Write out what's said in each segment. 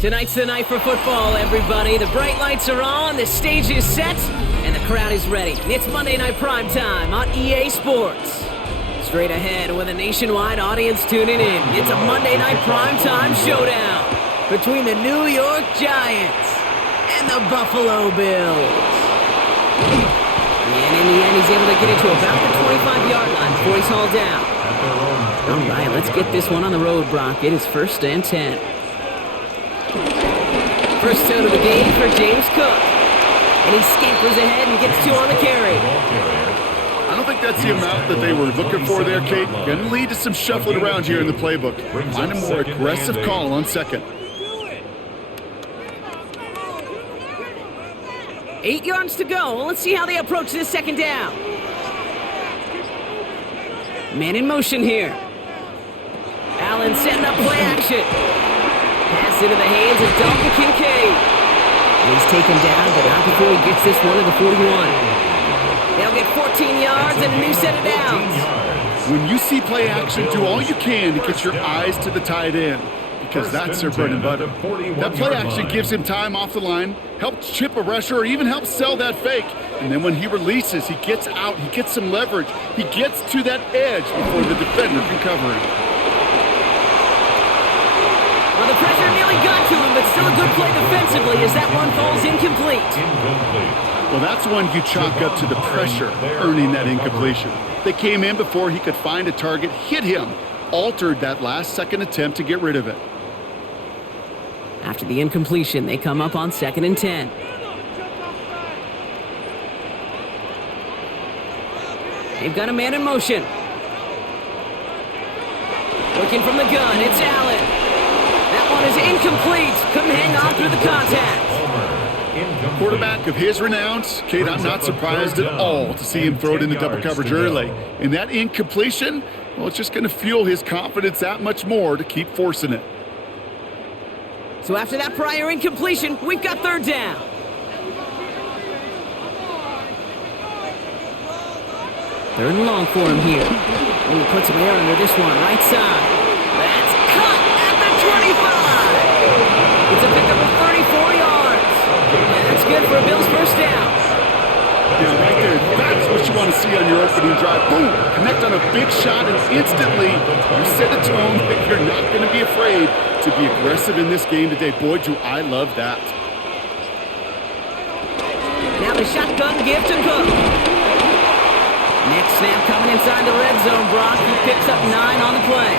Tonight's the night for football, everybody. The bright lights are on, the stage is set, and the crowd is ready. It's Monday Night Primetime on EA Sports. Straight ahead with a nationwide audience tuning in, it's a Monday Night Primetime showdown between the New York Giants and the Buffalo Bills. And in the end, he's able to get it to about the 25-yard line before he's hauled down. All right, let's get this one on the road, Brock. It is 1st and 10. First out of the game for James Cook. And he scampers ahead and gets 2 on the carry. I don't think that's the amount that they were looking for there, Kate. Going to lead to some shuffling around here in the playbook. Find a more aggressive call on second. 8 yards to go. Let's see how they approach this second down. Man in motion here. Allen setting up play action. Pass into the hands of Dalton Kincaid. And he's taken down, but not before he gets this one to the 41. They'll get 14 yards and a new set of downs. When you see play action, do all you can to get your eyes to the tight end, because that's their bread and butter. That play action gives him time off the line, helps chip a rusher, or even helps sell that fake. And then when he releases, he gets out, he gets some leverage. He gets to that edge before the defender can cover him. Well, the pressure nearly got to him, but still a good play defensively as that one falls incomplete. Well, that's one you chalk up to the pressure earning that incompletion. They came in before he could find a target, hit him, altered that last-second attempt to get rid of it. After the incompletion, they come up on 2nd and 10. They've got a man in motion. Working from the gun, it's Allen. That one is incomplete. Couldn't hang on through the contact. Quarterback of his renowns, Kate, I'm not surprised at all to see him throw it in the double coverage early. And that incompletion, well, it's just going to fuel his confidence that much more to keep forcing it. So after that prior incompletion, we've got 3rd down. Third and long for him here. Oh, he puts some air under this one, right side. That's cut at the 25. It's a pickup of 34 yards. And that's good for a Bills first down. Yeah, right there. That's what you want to see on your opening drive. Boom! Connect on a big shot, and instantly you set a tone that you're not going to be afraid to be aggressive in this game today. Boy, do I love that. Now the shotgun give to Cook. Next snap coming inside the red zone, Brock. He picks up 9 on the play.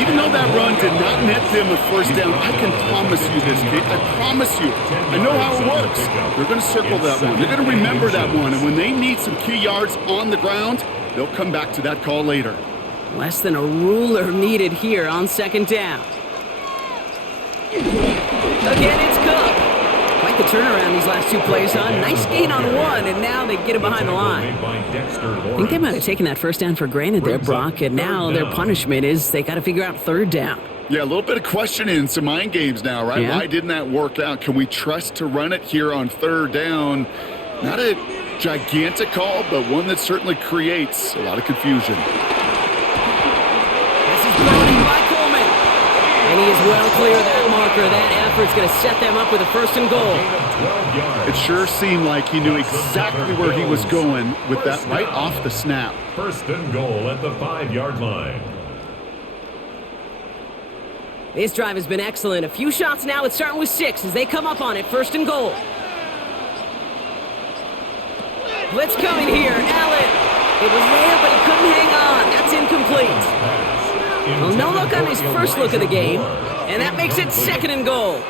Even though that run did not net them a first down, I can promise you this, Kate. I promise you. I know how it works. They're going to circle that one. They're going to remember that one. And when they need some key yards on the ground, they'll come back to that call later. Less than a ruler needed here on 2nd down. Again, it's Cook. Quite the turnaround these last 2 plays, huh? Nice gain on 1, and now they get him behind the line. I think they might have taken that first down for granted there, Brock, and now their punishment is they got to figure out 3rd down. Yeah, a little bit of questioning, some mind games now, right? Yeah. Why didn't that work out? Can we trust to run it here on 3rd down? Not a gigantic call, but one that certainly creates a lot of confusion. This is brought in by Coleman. And he is well clear of that marker. That effort's going to set them up with a 1st and goal. It sure seemed like he knew exactly where he was going with that right off the snap. 1st and goal at the 5-yard line. This drive has been excellent. A few shots now. It's starting with 6 as they come up on it. 1st and goal. Blitz coming here. Allen. It was there, but he couldn't hang on. That's incomplete. Well, no look on his first look of the game, and that makes it 2nd and goal.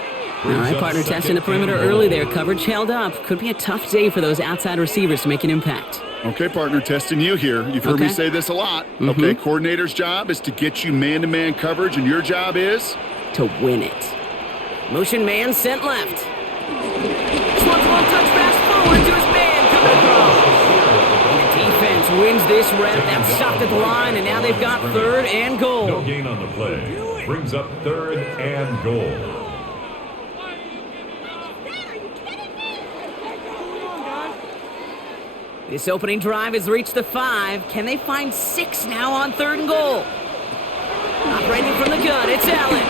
All right, partner testing the perimeter early there. Coverage held up. Could be a tough day for those outside receivers to make an impact. Okay, partner, testing you here. You've heard me say this a lot. Okay, coordinator's job is to get you man-to-man coverage, and your job is? To win it. Motion man sent left. This one's one touch pass forward to his man coming across. And the defense wins this rep. That's stopped at the line, and now they've got 3rd and goal. No gain on the play. Brings up 3rd and goal. This opening drive has reached the 5. Can they find 6 now on 3rd and goal? Operating from the gun, it's Allen.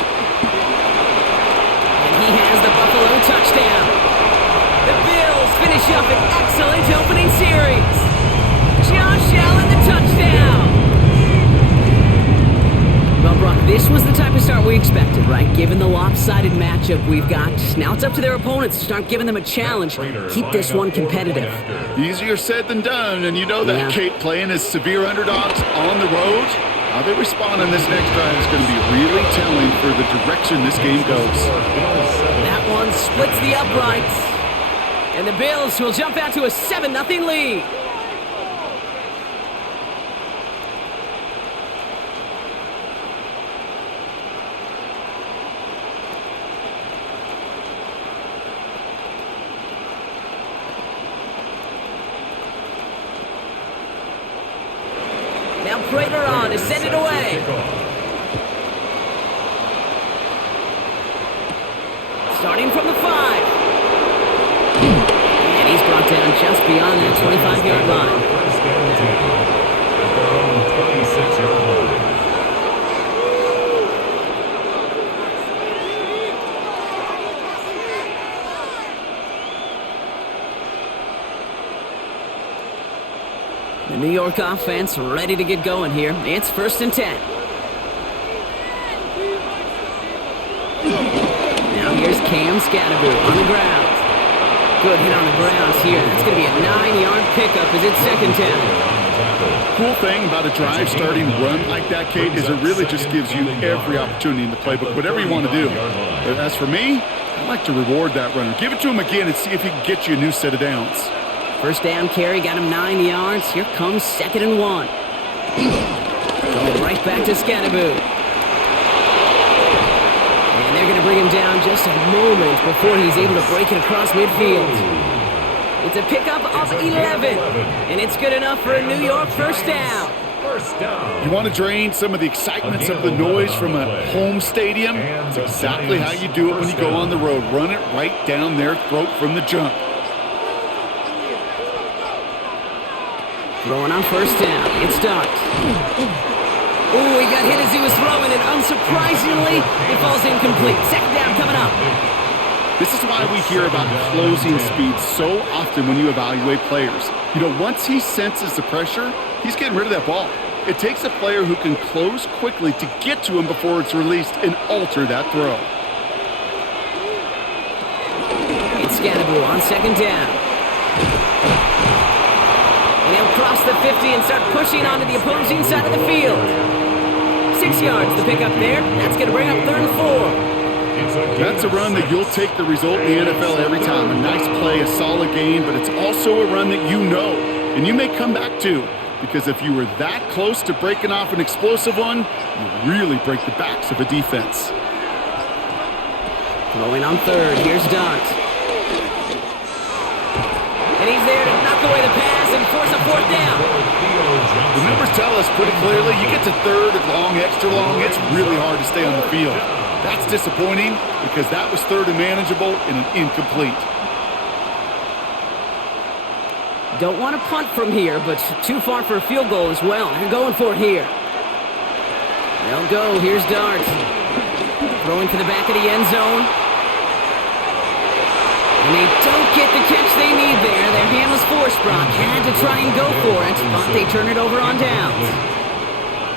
This was the type of start we expected, right? Given the lopsided matchup we've got. Now it's up to their opponents to start giving them a challenge. Keep this one competitive. Easier said than done, and you know that, Kate, playing as severe underdogs on the road. How they respond on this next drive is going to be really telling for the direction this game goes. That one splits the uprights. And the Bills will jump out to a 7-0 lead. Now Prater on to send it away. Starting from the 5. And he's brought down just beyond that 25-yard line. First and 10 at their own 26-yard line. The New York offense ready to get going here. It's 1st and 10. Now here's Cam Scatterbo on the ground. Good hit on the grounds here. That's going to be a 9-yard pickup as it's 2nd down. Cool thing about a drive starting run like that, Kate, is it really just gives you every opportunity in the playbook, whatever you want to do. But as for me, I like to reward that runner. Give it to him again and see if he can get you a new set of downs. 1st down carry, got him 9 yards. Here comes 2nd and 1. Going right back to Scatterbo. And they're going to bring him down just a moment before he's able to break it across midfield. It's a pickup of 11, and it's good enough for a New York 1st down. First down. You want to drain some of the excitement, some of the noise from a home stadium? It's exactly how you do it when you go on the road. Run it right down their throat from the jump. Throwing on 1st down. It's Dart. Oh, he got hit as he was throwing, and unsurprisingly, it falls incomplete. 2nd down coming up. This is why we hear about closing speed so often when you evaluate players. You know, once he senses the pressure, he's getting rid of that ball. It takes a player who can close quickly to get to him before it's released and alter that throw. It's Scatterbo on 2nd down. And he'll cross the 50 and start pushing onto the opposing side of the field. 6 yards to pick up there. That's going to bring up 3rd and 4. That's a run that you'll take the result in the NFL every time. A nice play, a solid game, but it's also a run that you know and you may come back to, because if you were that close to breaking off an explosive one, you really break the backs of a defense. Throwing on 3rd. Here's Dart. And he's there to knock away the pass and force a 4th down. The numbers tell us pretty clearly, you get to 3rd and long, extra long, it's really hard to stay on the field. That's disappointing because that was 3rd and manageable and an incomplete. Don't want to punt from here, but too far for a field goal as well. They're going for it here. They'll go. Here's Dart. Throwing to the back of the end zone. And they don't get the catch they need there. Their hand was forced, Brock. Had to try and go for it, but they turn it over on downs.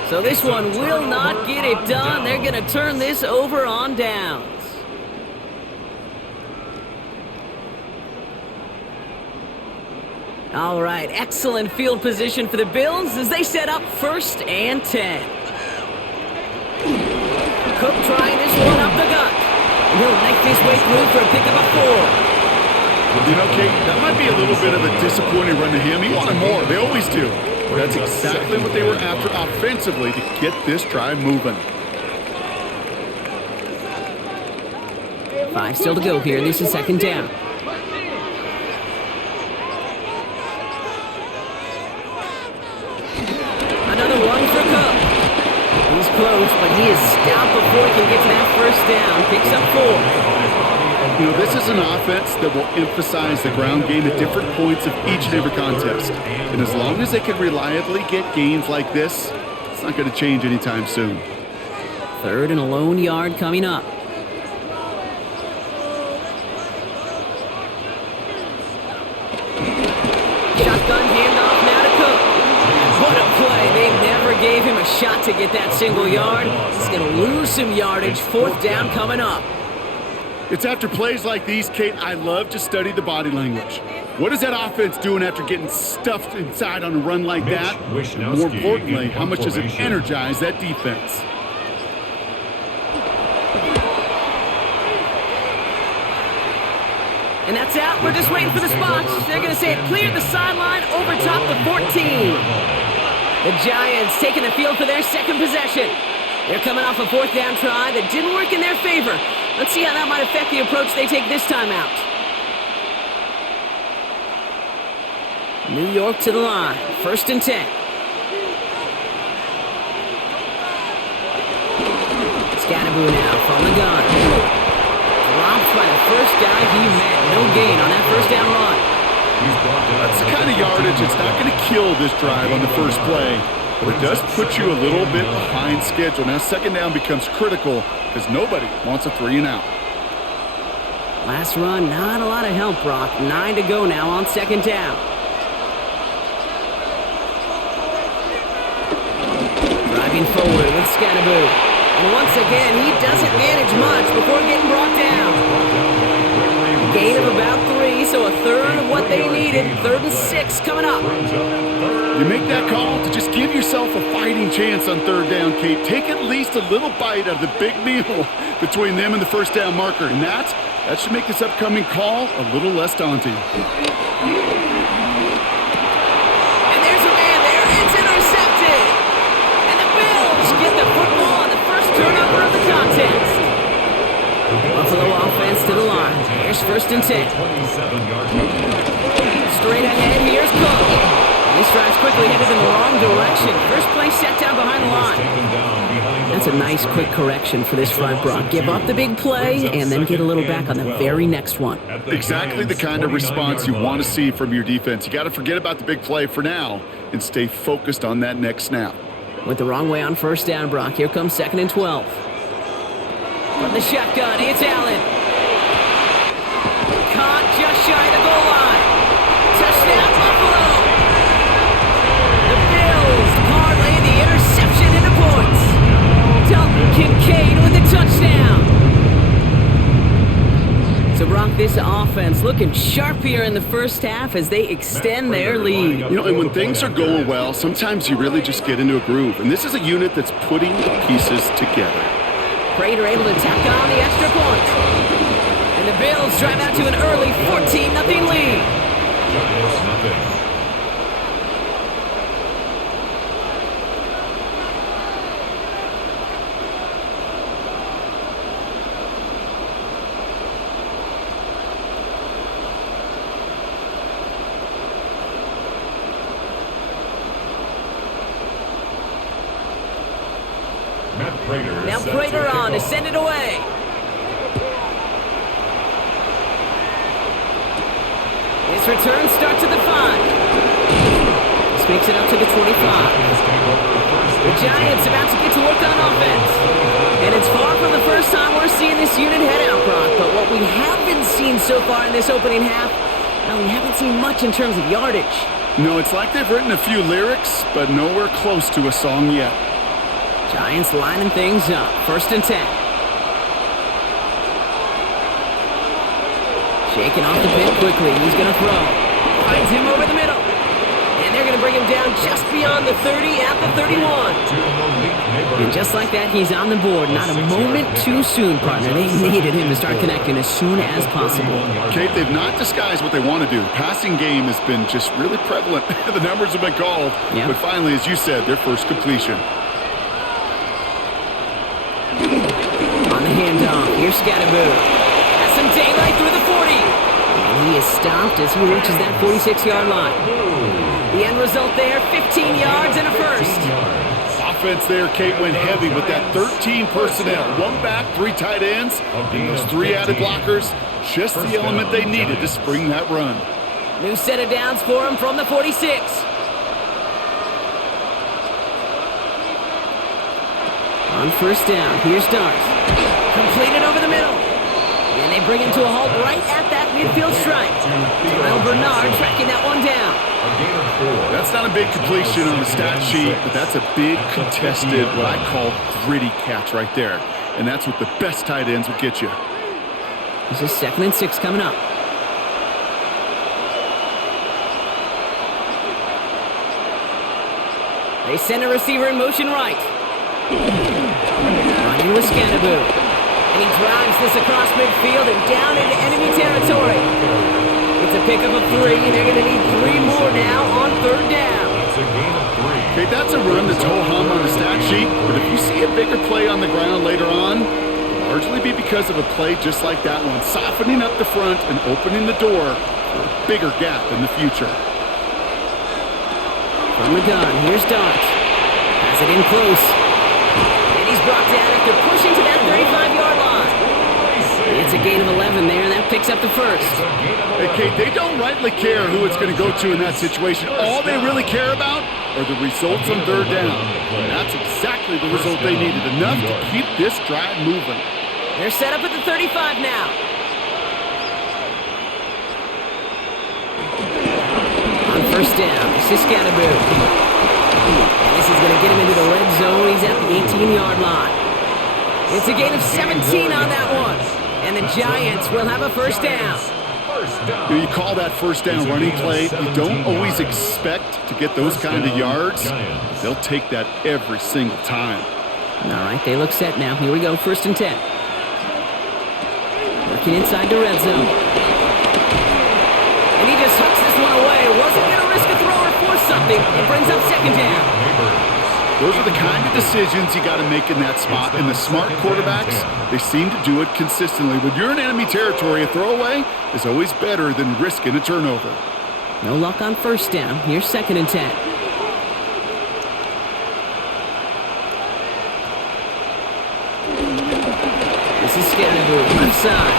So this one will not get it done. They're going to turn this over on downs. All right, excellent field position for the Bills as they set up 1st and 10. Cook trying this one up the gut. And he'll make his way through for a pickup of 4. You know, Kate, that might be a little bit of a disappointing run to him. He wanted more. They always do. But that's exactly what they were after offensively to get this drive moving. 5 still to go here. This is 2nd down. Another one for Cook. He's close, but he is stopped before he can get to that 1st down. Picks up 4. You know, this is an offense that will emphasize the ground game at different points of each and every contest. And as long as they can reliably get gains like this, it's not going to change anytime soon. 3rd and a lone yard coming up. Shotgun handoff now to Cook. What a play. They never gave him a shot to get that single yard. He's going to lose some yardage. Fourth down coming up. It's after plays like these, Kate, I love to study the body language. What is that offense doing after getting stuffed inside on a run like that? And more importantly, how much does it energize that defense? And that's out. We're just waiting for the spots. They're going to say it cleared the sideline over top the 14. The Giants taking the field for their second possession. They're coming off a fourth down try that didn't work in their favor. Let's see how that might affect the approach they take this time out. New York to the line. 1st and 10. Scatterboo now from the gun. Dropped by the first guy he met. No gain on that first down run. That's the kind of yardage it's not going to kill this drive on the first play, but it does put you a little bit behind schedule. Now second down becomes critical because nobody wants a 3 and out. Last run, not a lot of help, Brock. 9 to go now on second down. Driving forward with Scatterboo. And once again, he doesn't manage much before getting brought down. A gain of about 3, so a third of what they needed. 3rd and 6 coming up. You make that call to just give yourself a fighting chance on 3rd down, Kate. Take at least a little bite out of the big meal between them and the first down marker. And that should make this upcoming call a little less daunting. And there's a man there. It's intercepted. And the Bills get the football on the first turnover of the contest. Buffalo offense to the line. Here's 1st and 10. Straight ahead, here's Cook. These drives quickly headed in the wrong direction. First play set down behind the line. That's a nice quick correction for this front, Brock. Give up the big play and then get a little back on the very next one. Exactly the kind of response you want to see from your defense. You got to forget about the big play for now and stay focused on that next snap. Went the wrong way on first down, Brock. Here comes 2nd and 12. From the shotgun, it's Allen. Caught just shy of the goal line. Touchdown, Buffalo. The Bills parlay the interception into points. Dalton Kincaid with the touchdown. So, Brock, this offense looking sharp here in the first half as they extend their lead. You know, and when things are going well, sometimes you really just get into a groove. And this is a unit that's putting the pieces together. Prater able to tack on the extra point. And the Bills drive out to an early 14-0 lead. Giants nothing. Now Prater on to send it away. His return starts at the 5. This makes it up to the 25. The Giants about to get to work on offense. And it's far from the first time we're seeing this unit head out, Brock. But what we haven't seen so far in this opening half, well, we haven't seen much in terms of yardage. No, it's like they've written a few lyrics, but nowhere close to a song yet. Giants lining things up. 1st and 10. Shaking off the pit quickly. He's going to throw. Finds him over the middle. And they're going to bring him down just beyond the 30 at the 31. And just like that, he's on the board. Not a moment too soon, partner. They needed him to start connecting as soon as possible. Kate, they've not disguised what they want to do. The passing game has been just really prevalent. The numbers have been called. Yep. But finally, as you said, their first completion. On the handoff, here's Scatterboo. Has some daylight through the 40. And he is stopped as he reaches that 46-yard line. The end result there, 15 yards and a first. Offense there, Kate, went heavy with that 13 personnel. 1 back, 3 tight ends, and those 3 added blockers. Just the element they needed to spring that run. New set of downs for him from the 46. On first down, here's Dart. Completed over the middle. And they bring him to a halt right at that midfield stripe. Terrell Bernard tracking that one down. That's not a big completion on the stat sheet, but that's a big contested, what I call gritty catch right there. And that's what the best tight ends will get you. This is 2nd and 6 coming up. They send a receiver in motion right. Running with Scannaboo. And he drives this across midfield and down into enemy territory. It's a pickup of 3. They're going to need 3 more now on 3rd down. That's a gain of 3. Okay, that's a run that's ho-hum on the stat sheet, but if you see a bigger play on the ground later on, it'll largely be because of a play just like that one, softening up the front and opening the door for a bigger gap in the future. From the gun, here's Dart. Has it in close. And he's brought down after pushing to that 35-yard line. It's a gain of 11 there, and that picks up the first. Hey, Kate, they don't rightly care who it's going to go to in that situation. All they really care about are the results on 3rd down. And that's exactly the result they needed, enough to keep this drive moving. They're set up at the 35 now. On 1st down, this is Scannaboo. And this is going to get him into the red zone. He's at the 18-yard line. It's a gain of 17 on that one. And the Giants will have a 1st down. You call that 1st down running play. You don't always expect to get those kind of yards. They'll take that every single time. All right, they look set now. Here we go, 1st and 10. Working inside the red zone. And he just hooks this one away. Wasn't going to risk a throw or force something. It brings up 2nd down. Those are the kind of decisions you got to make in that spot. And the smart quarterbacks, they seem to do it consistently. When you're in enemy territory, a throwaway is always better than risking a turnover. No luck on 1st down. Here's 2nd and 10. This is Scannaboo, left side.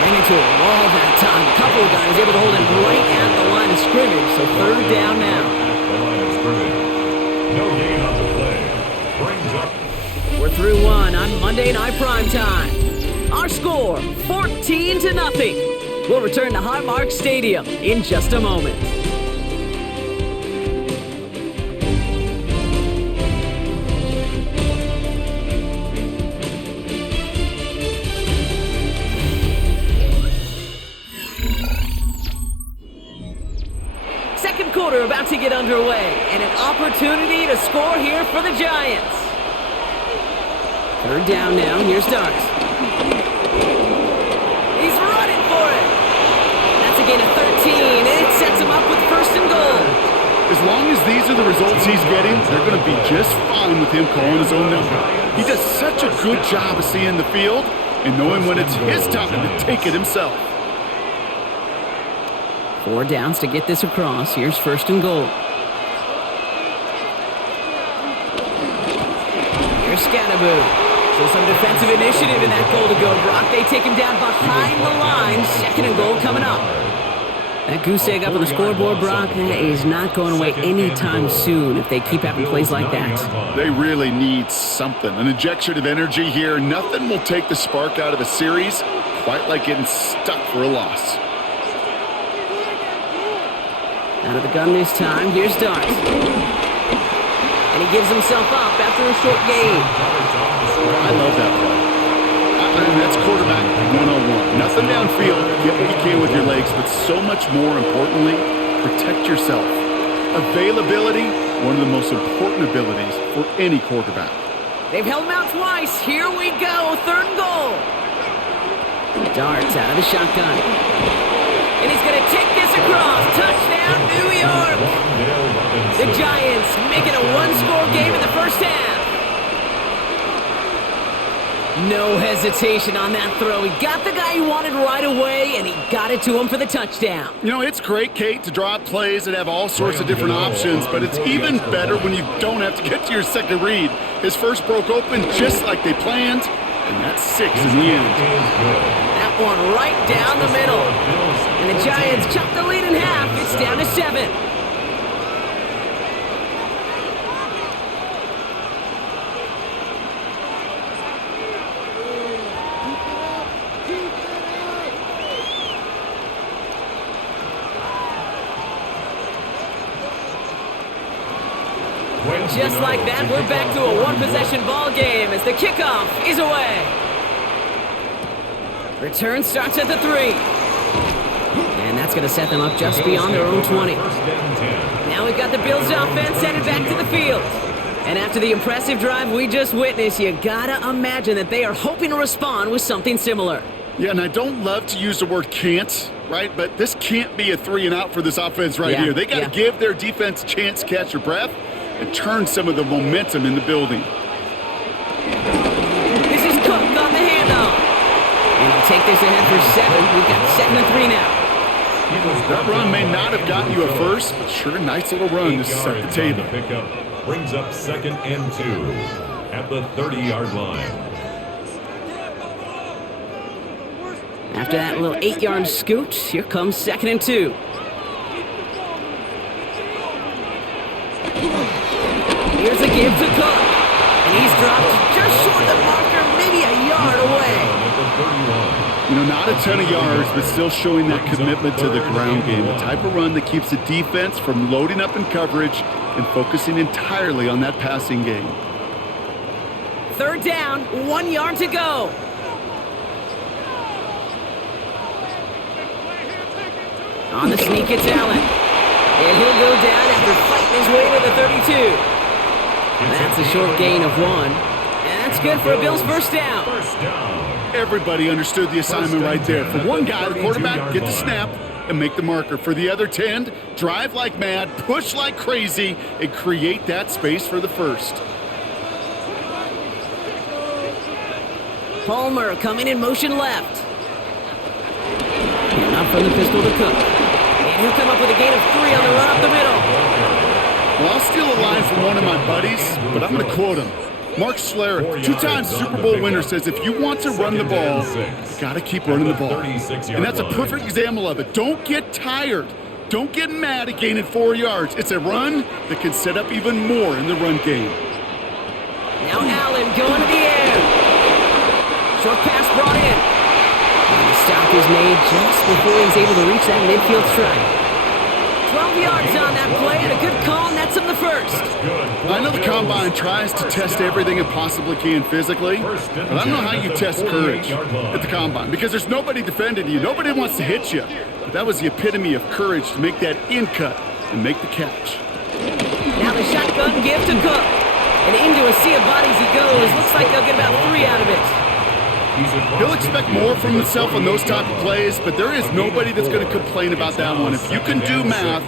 Ran into a wall that time. A couple of guys able to hold him right at the line of scrimmage. So 3rd down now. No gain on the play. Brings up. We're through 1 on Monday Night Primetime. Our score, 14-0. We'll return to Highmark Stadium in just a moment. Second quarter about to get underway, and an opportunity to score here for the Giants. 3rd down now, here's Dart. He's running for it. That's a gain of 13, and it sets him up with 1st and goal. As long as these are the results he's getting, they're going to be just fine with him calling his own number. He does such a good job of seeing the field and knowing when it's his time to take it himself. 4 downs to get this across. Here's 1st and goal. Here's Scannaboo. So some defensive initiative in that goal to go, Brock. They take him down behind the line. 2nd and goal coming up. That goose egg up on the scoreboard, Brock, is not going away anytime soon if they keep having plays like that. They really need something. An injection of energy here. Nothing will take the spark out of a series quite like getting stuck for a loss. Out of the gun this time, here's Dart. And he gives himself up after a short gain. I love that play. And that's quarterback 101. Nothing downfield, get what you can with your legs, but so much more importantly, protect yourself. Availability, one of the most important abilities for any quarterback. They've held him out twice. Here we go, 3rd and goal. Dart's out of the shotgun. And he's going to take this across. Touchdown, New York. The Giants making a 1-score game in the 1st half. No hesitation on that throw. He got the guy he wanted right away, and he got it to him for the touchdown. You know, it's great, Kate, to draw up plays that have all sorts of different options, but it's even better when you don't have to get to your second read. His first broke open just like they planned, and that's 6 in the end. That one right down the middle. And the Giants chop the lead in half. It's down to 7. And just like that, we're back to a one-possession ball game as the kickoff is away. Return starts at the 3. And that's going to set them up just beyond their own 20. Now we've got the Bills offense headed back to the field. And after the impressive drive we just witnessed, you gotta imagine that they are hoping to respond with something similar. Yeah, and I don't love to use the word can't, right? But this can't be a 3-and-out for this offense here. They got to give their defense a chance to catch their breath and turn some of the momentum in the building. This is Cook on the handoff. And he'll take this ahead for 7. We've got 2nd and 3 now. That run may not have gotten you a first, but sure a nice little run to set the table. Brings up 2nd and 2 at the 30-yard line. After that little 8-yard scoot, here comes 2nd and 2. Here's a give to Cook. And he's dropped just short of the marker, maybe a yard away. You know, not a ton of yards, but still showing that commitment to the ground game. The type of run that keeps the defense from loading up in coverage and focusing entirely on that passing game. 3rd down, 1 yard to go. On the sneak, it's Allen. And he'll go down after fighting his way to the 32. That's a short gain of 1. And that's good for a Bills first down. Everybody understood the assignment right there. For one guy, the quarterback, get the snap and make the marker. For the other 10, drive like mad, push like crazy, and create that space for the first. Palmer coming in motion left. And up from the pistol to Cook. And he'll come up with a gain of 3 on the run up the middle. Well, I'll steal a line from one of my buddies, but I'm going to quote him. Mark Schlereth, 2-time Super Bowl winner, says if you want to run the ball, you got to keep running the ball. And that's a perfect example of it. Don't get tired. Don't get mad at gaining 4 yards. It's a run that can set up even more in the run game. Now Allen going to the air. Short pass brought in. And the stop is made just before he's able to reach that midfield strike. 12 yards on that play, and a good call nets him the first. I know the Combine tries to test everything it possibly can physically, but I don't know how you test courage at the Combine, because there's nobody defending you. Nobody wants to hit you. But that was the epitome of courage to make that in-cut and make the catch. Now the shotgun give to Cook. And into a sea of bodies he goes. Looks like they'll get about 3 out of it. He'll expect more from himself on those type of plays, but there is nobody that's going to complain about that one. If you can do math,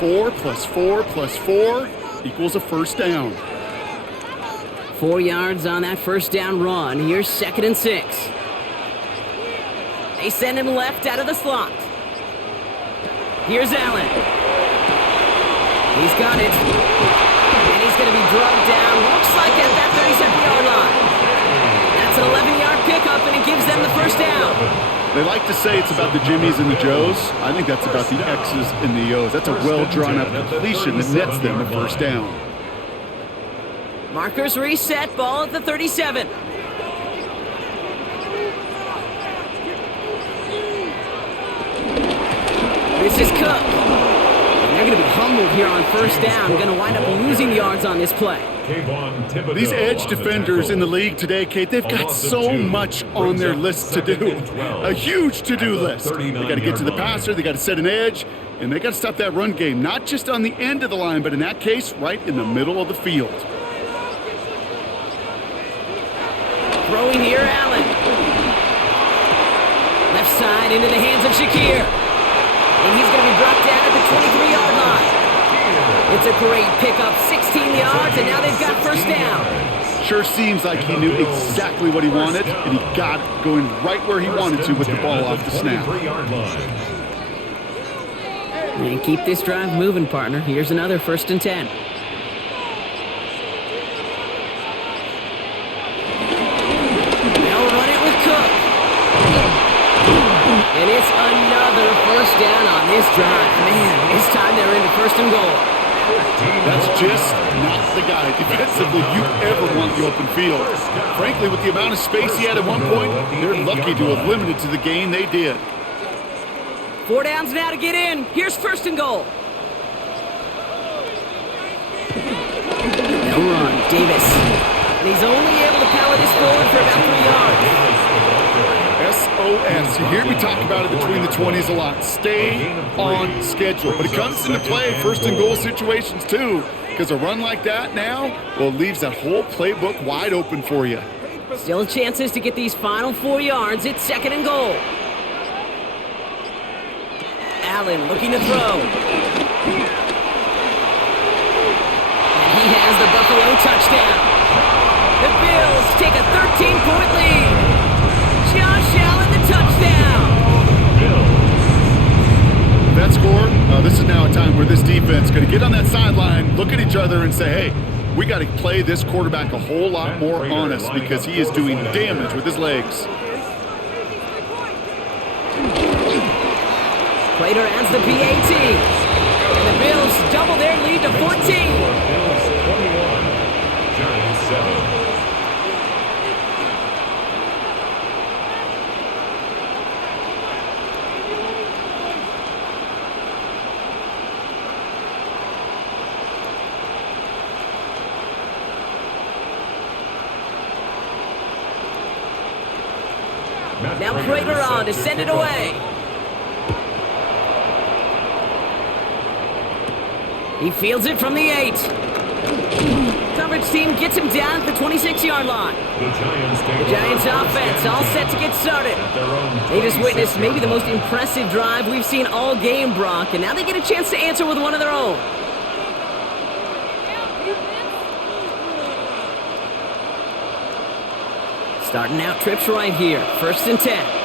4 + 4 + 4 equals a first down. 4 yards on that first down run. Here's 2nd and 6. They send him left out of the slot. Here's Allen. He's got it. And he's going to be drugged down. Looks like at that 37-yard line. That's an 11-yard pickup, and it gives them the first down. They like to say it's about the Jimmies and the Joes. I think that's about the X's and the O's. That's a well-drawn-up completion that nets them a first down. Markers reset, ball at the 37. This is Cook. And they're going to be humbled here on first down. Going to wind up losing yards on this play. These edge defenders in the league today, Kate, they've got so much on their list to do. A huge to-do list. They got to get to the passer, they got to set an edge, and they got to stop that run game. Not just on the end of the line, but in that case, right in the middle of the field. Throwing here, Allen. Left side into the hands of Shakir. And he's going to be brought down at the 23-yard line. It's a great pickup, 16 yards, and now they've got first down. Sure seems like he knew exactly what he wanted, and he got it going right where he wanted to with the ball off the snap. And keep this drive moving, partner. Here's another 1st and 10. They'll run it with Cook. And it's another first down on this drive. Man, this time they're into 1st and goal. That's just not the guy defensively you ever want the open field. Frankly, with the amount of space he had at one point, they're lucky to have limited to the gain they did. 4 downs now to get in. Here's 1st and goal. No run. Davis. And he's only able to power this forward for about 3 yards. SOS. You hear me talk about it between the 20s a lot. Stay on schedule. But it comes into play first and goal situations too, because a run like that now, well, leaves that whole playbook wide open for you. Still chances to get these final 4 yards. It's 2nd and goal. Allen looking to throw. And he has the Buffalo touchdown. The Bills take a 13-point lead. Josh Allen, the touchdown. With that score, this is now a time where this defense is going to get on that sideline, look at each other and say, hey, we got to play this quarterback a whole lot more honest because he is doing damage with his legs. Prater adds the PAT. And the Bills double their lead to 14. Bills 21, Giants 7. Now Prater on to send it away. He fields it from the 8. Coverage team gets him down at the 26-yard line. The Giants offense all set to get started. They just witnessed maybe the most impressive drive we've seen all game, Brock, and now they get a chance to answer with one of their own. Starting out trips right here. 1st and 10.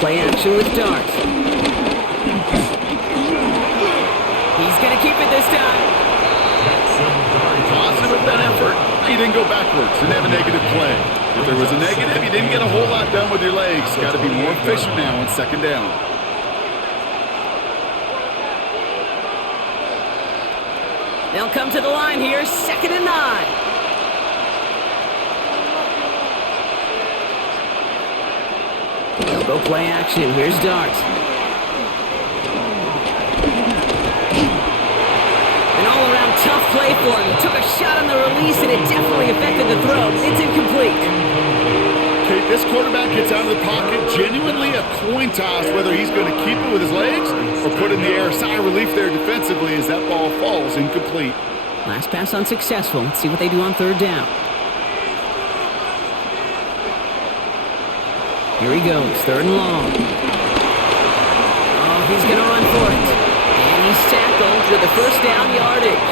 Play action with Dart. He's going to keep it this time. Positive with that effort. He didn't go backwards. Didn't have a negative play. If there was a negative, you didn't get a whole lot done with your legs. Got to be more efficient now on 2nd down. They'll come to the line here, 2nd and 9. They'll go play action. Here's Dart. An all-around tough play for him. He took a shot on the release, and it definitely affected the throw. It's incomplete. Okay, this quarterback gets out of the pocket. Genuinely a coin toss whether he's going to keep it with his legs or put it in the air. Sigh of relief there defensively as that ball falls incomplete. Last pass unsuccessful. Let's see what they do on 3rd down. Here he goes, 3rd and long. Oh, he's going to run for it. And he's tackled with the 1st down yardage.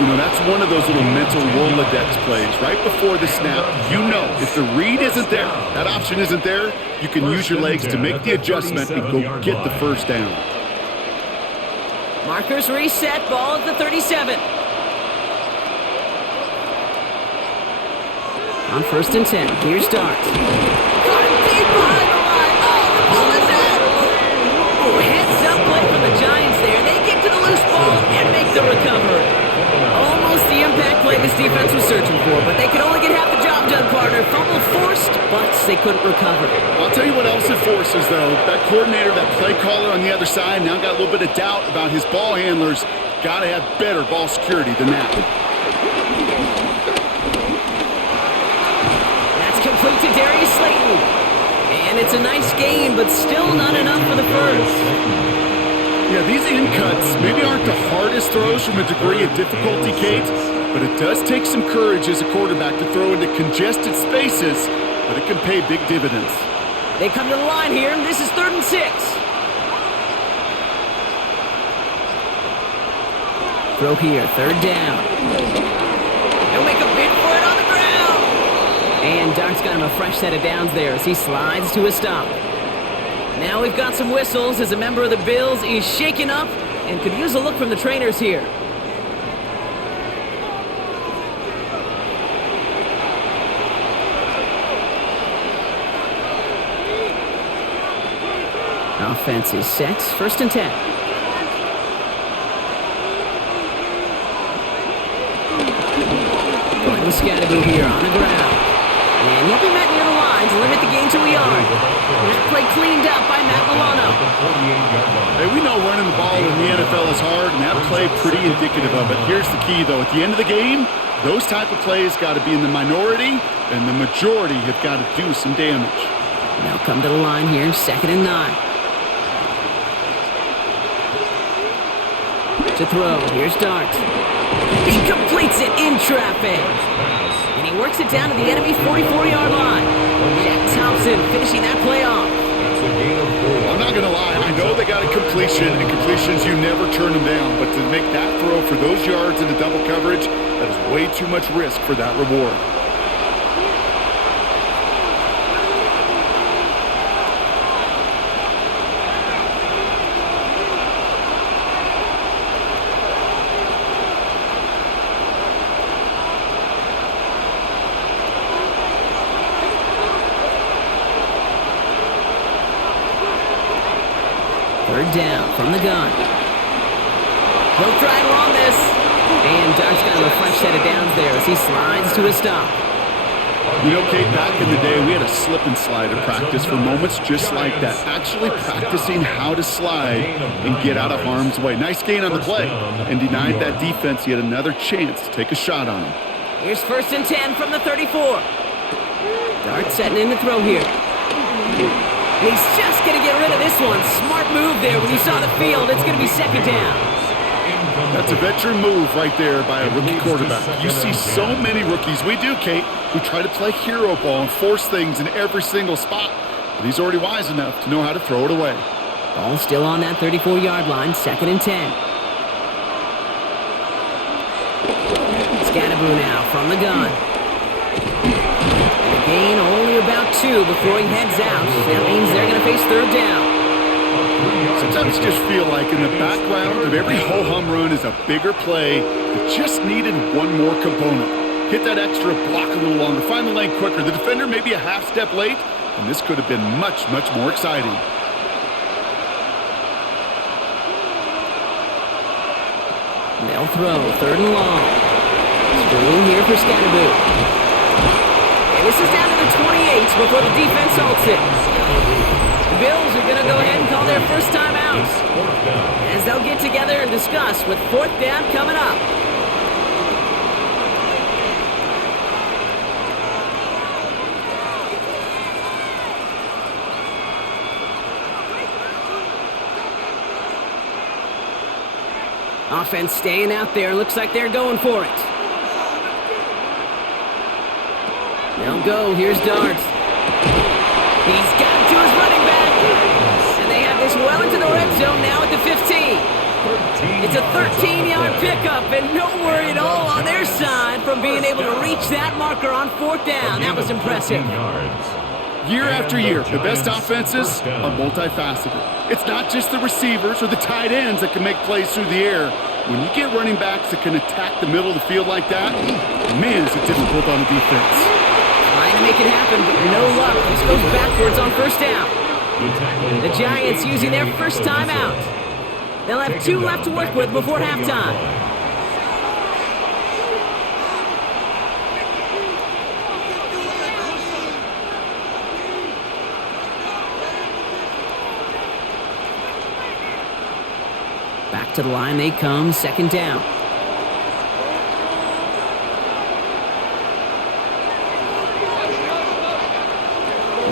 You know, that's one of those little mental Rolodex plays. Right before the snap, you know if the read isn't there, that option isn't there, you can use your legs to make the adjustment and go get the 1st down. Markers reset, ball at the 37. On 1st and 10, here's Dart. Deep behind the line. Oh, the ball is out. Oh, heads-up play from the Giants there. They get to the loose ball and make the recovery. Almost the impact play this defense was searching for, but they could only get half the job done, partner. Fumble forced, but they couldn't recover. I'll tell you what else it forces, though. That coordinator, that play caller on the other side, now got a little bit of doubt about his ball handlers. Got to have better ball security than that. That's complete to Darius Slayton. And it's a nice gain, but still not enough for the 1st. Yeah, these in cuts maybe aren't the hardest throws from a degree of difficulty, Kate, but it does take some courage as a quarterback to throw into congested spaces, but it can pay big dividends. They come to the line here, and this is 3rd and 6. Throw here, 3rd down. He'll make a bid for it on the ground. And Dart's got him a fresh set of downs there as he slides to a stop. Now we've got some whistles as a member of the Bills is shaken up and could use a look from the trainers here. Offense is set, 1st and 10. Going with Scatterboo here on the ground. And he'll be met near the line sidelines, limit the gain to a yard. That play cleaned up by Matt Milano. Hey, we know running the ball in the NFL is hard, and that play pretty indicative of it. Here's the key, though. At the end of the game, those type of plays got to be in the minority, and the majority have got to do some damage. Now come to the line here, 2nd and 9. To throw, here's Dart. He completes it in traffic. And he works it down to the enemy 44-yard line. Jack Thompson finishing that play off. I'm not going to lie, I know they got a completion, and completions, you never turn them down. But to make that throw for those yards into double coverage, that is way too much risk for that reward. Third down from the gun. He'll try and run this. And Dart's got him a fresh set of downs there as he slides to a stop. You know, Kate, back in the day, we had a slip and slide in practice for moments just like that. Actually practicing how to slide and get out of harm's way. Nice gain on the play and denied that defense yet another chance to take a shot on him. Here's 1st and 10 from the 34. Dart setting in to throw here. He's just going to get rid of this one. Smart move there when you saw the field. It's going to be 2nd down. That's a veteran move right there by a rookie quarterback. You see so many rookies, we do, Kate, who try to play hero ball and force things in every single spot. But he's already wise enough to know how to throw it away. Ball still on that 34-yard line, 2nd and 10. Scatterboo now from the gun. And a gain only about 2 before he heads out. That means they're going to face 3rd down. Sometimes you just feel like in the background of every ho-hum run is a bigger play that just needed one more component. Hit that extra block a little longer, find the lane quicker. The defender maybe a half step late, and this could have been much, much more exciting. They'll throw, 3rd and long. Still here for Scatterboo. And this is down to the 28 before the defense halts it. The Bills are going to go ahead and call their first time out as they'll get together and discuss with 4th down coming up. Offense staying out there. Looks like they're going for it. They'll go. Here's Dart. He's got it to his running back. And they have this well into the red zone now at the 15. It's a 13-yard pickup, and no worry at all on their side from being able to reach that marker on 4th down. That was impressive. Year after year, the best offenses are multifaceted. It's not just the receivers or the tight ends that can make plays through the air. When you get running backs that can attack the middle of the field like that, man, is it difficult on the defense. Trying to make it happen, but no luck. This goes backwards on 1st down. The Giants using their first time out. They'll have 2 left to work with before halftime. Back to the line they come, 2nd down.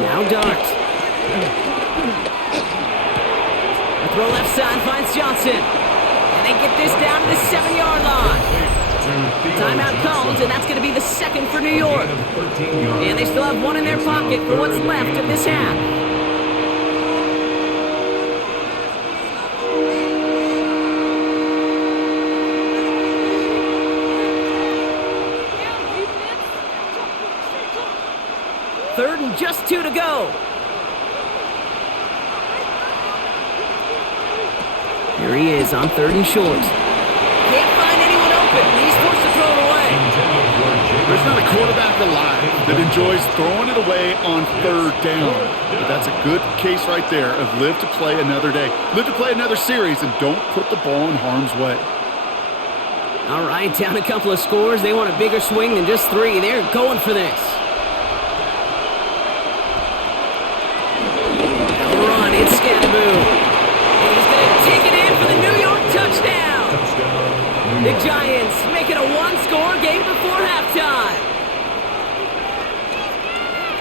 Now Dart. The throw left side finds Johnson. And they get this down to the 7-yard line. Timeout called, and that's going to be the 2nd for New York. And they still have 1 in their pocket for what's left of this half. Third and just 2 to go. Here he is on 3rd and short. Can't find anyone open. He's forced to throw it away. There's not a quarterback alive that enjoys throwing it away on 3rd down. But that's a good case right there of live to play another day. Live to play another series and don't put the ball in harm's way. All right, down a couple of scores. They want a bigger swing than just 3. They're going for this. game before halftime.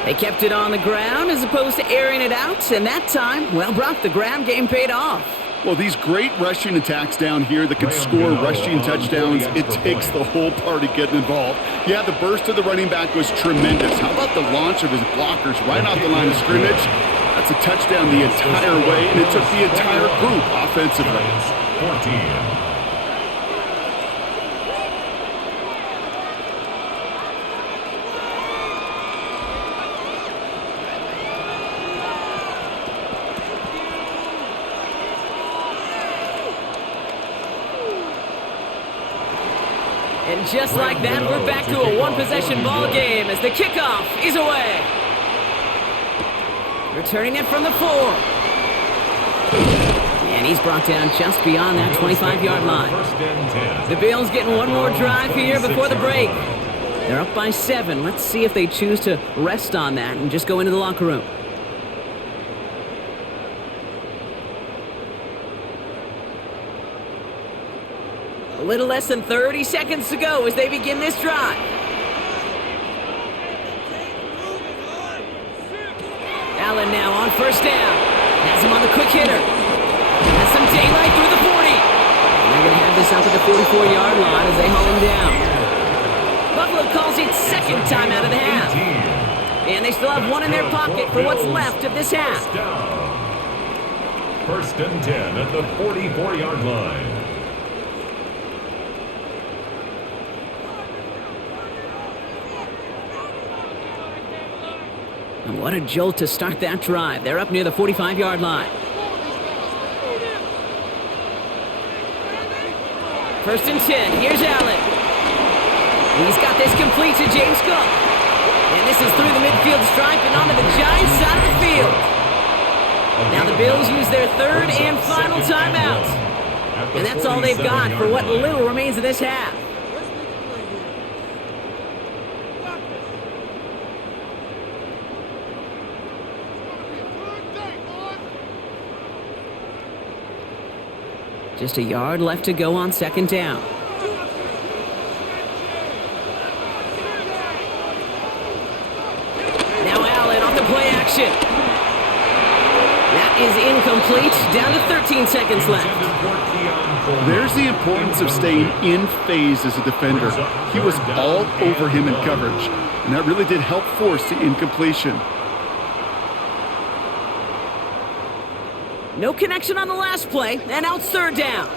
They kept it on the ground as opposed to airing it out, and that time, well, Brock, the ground game paid off. Well, these great rushing attacks down here that can score rushing touchdowns, it takes the whole party getting involved. Yeah, the burst of the running back was tremendous. How about the launch of his blockers right off the line of scrimmage? That's a touchdown the entire way, and it took the entire group offensively. 14. And just like that, we're back to a one-possession ball game as the kickoff is away. Returning it from the 4. And he's brought down just beyond that 25-yard line. The Bills getting one more drive here before the break. They're up by 7. Let's see if they choose to rest on that and just go into the locker room. A little less than 30 seconds to go as they begin this drive. Allen now on first down. Has him on the quick hitter. Has some daylight through the 40. And they're going to have this up at the 44-yard line as they haul him down. Buffalo calls it second time out of the half. And they still have one in their pocket for what's left of this half. First and 10 at the 44-yard line. And what a jolt to start that drive. They're up near the 45-yard line. First and 10. Here's Allen. He's got this complete to James Cook. And this is through the midfield stripe and onto the Giants side of the field. Now the Bills use their third and final timeout. And that's all they've got for what little remains of this half. Just a yard left to go on second down. Now Allen off the play action. That is incomplete. Down to 13 seconds left. There's the importance of staying in phase as a defender. He was all over him in coverage, and that really did help force the incompletion. No connection on the last play, and now it's third down.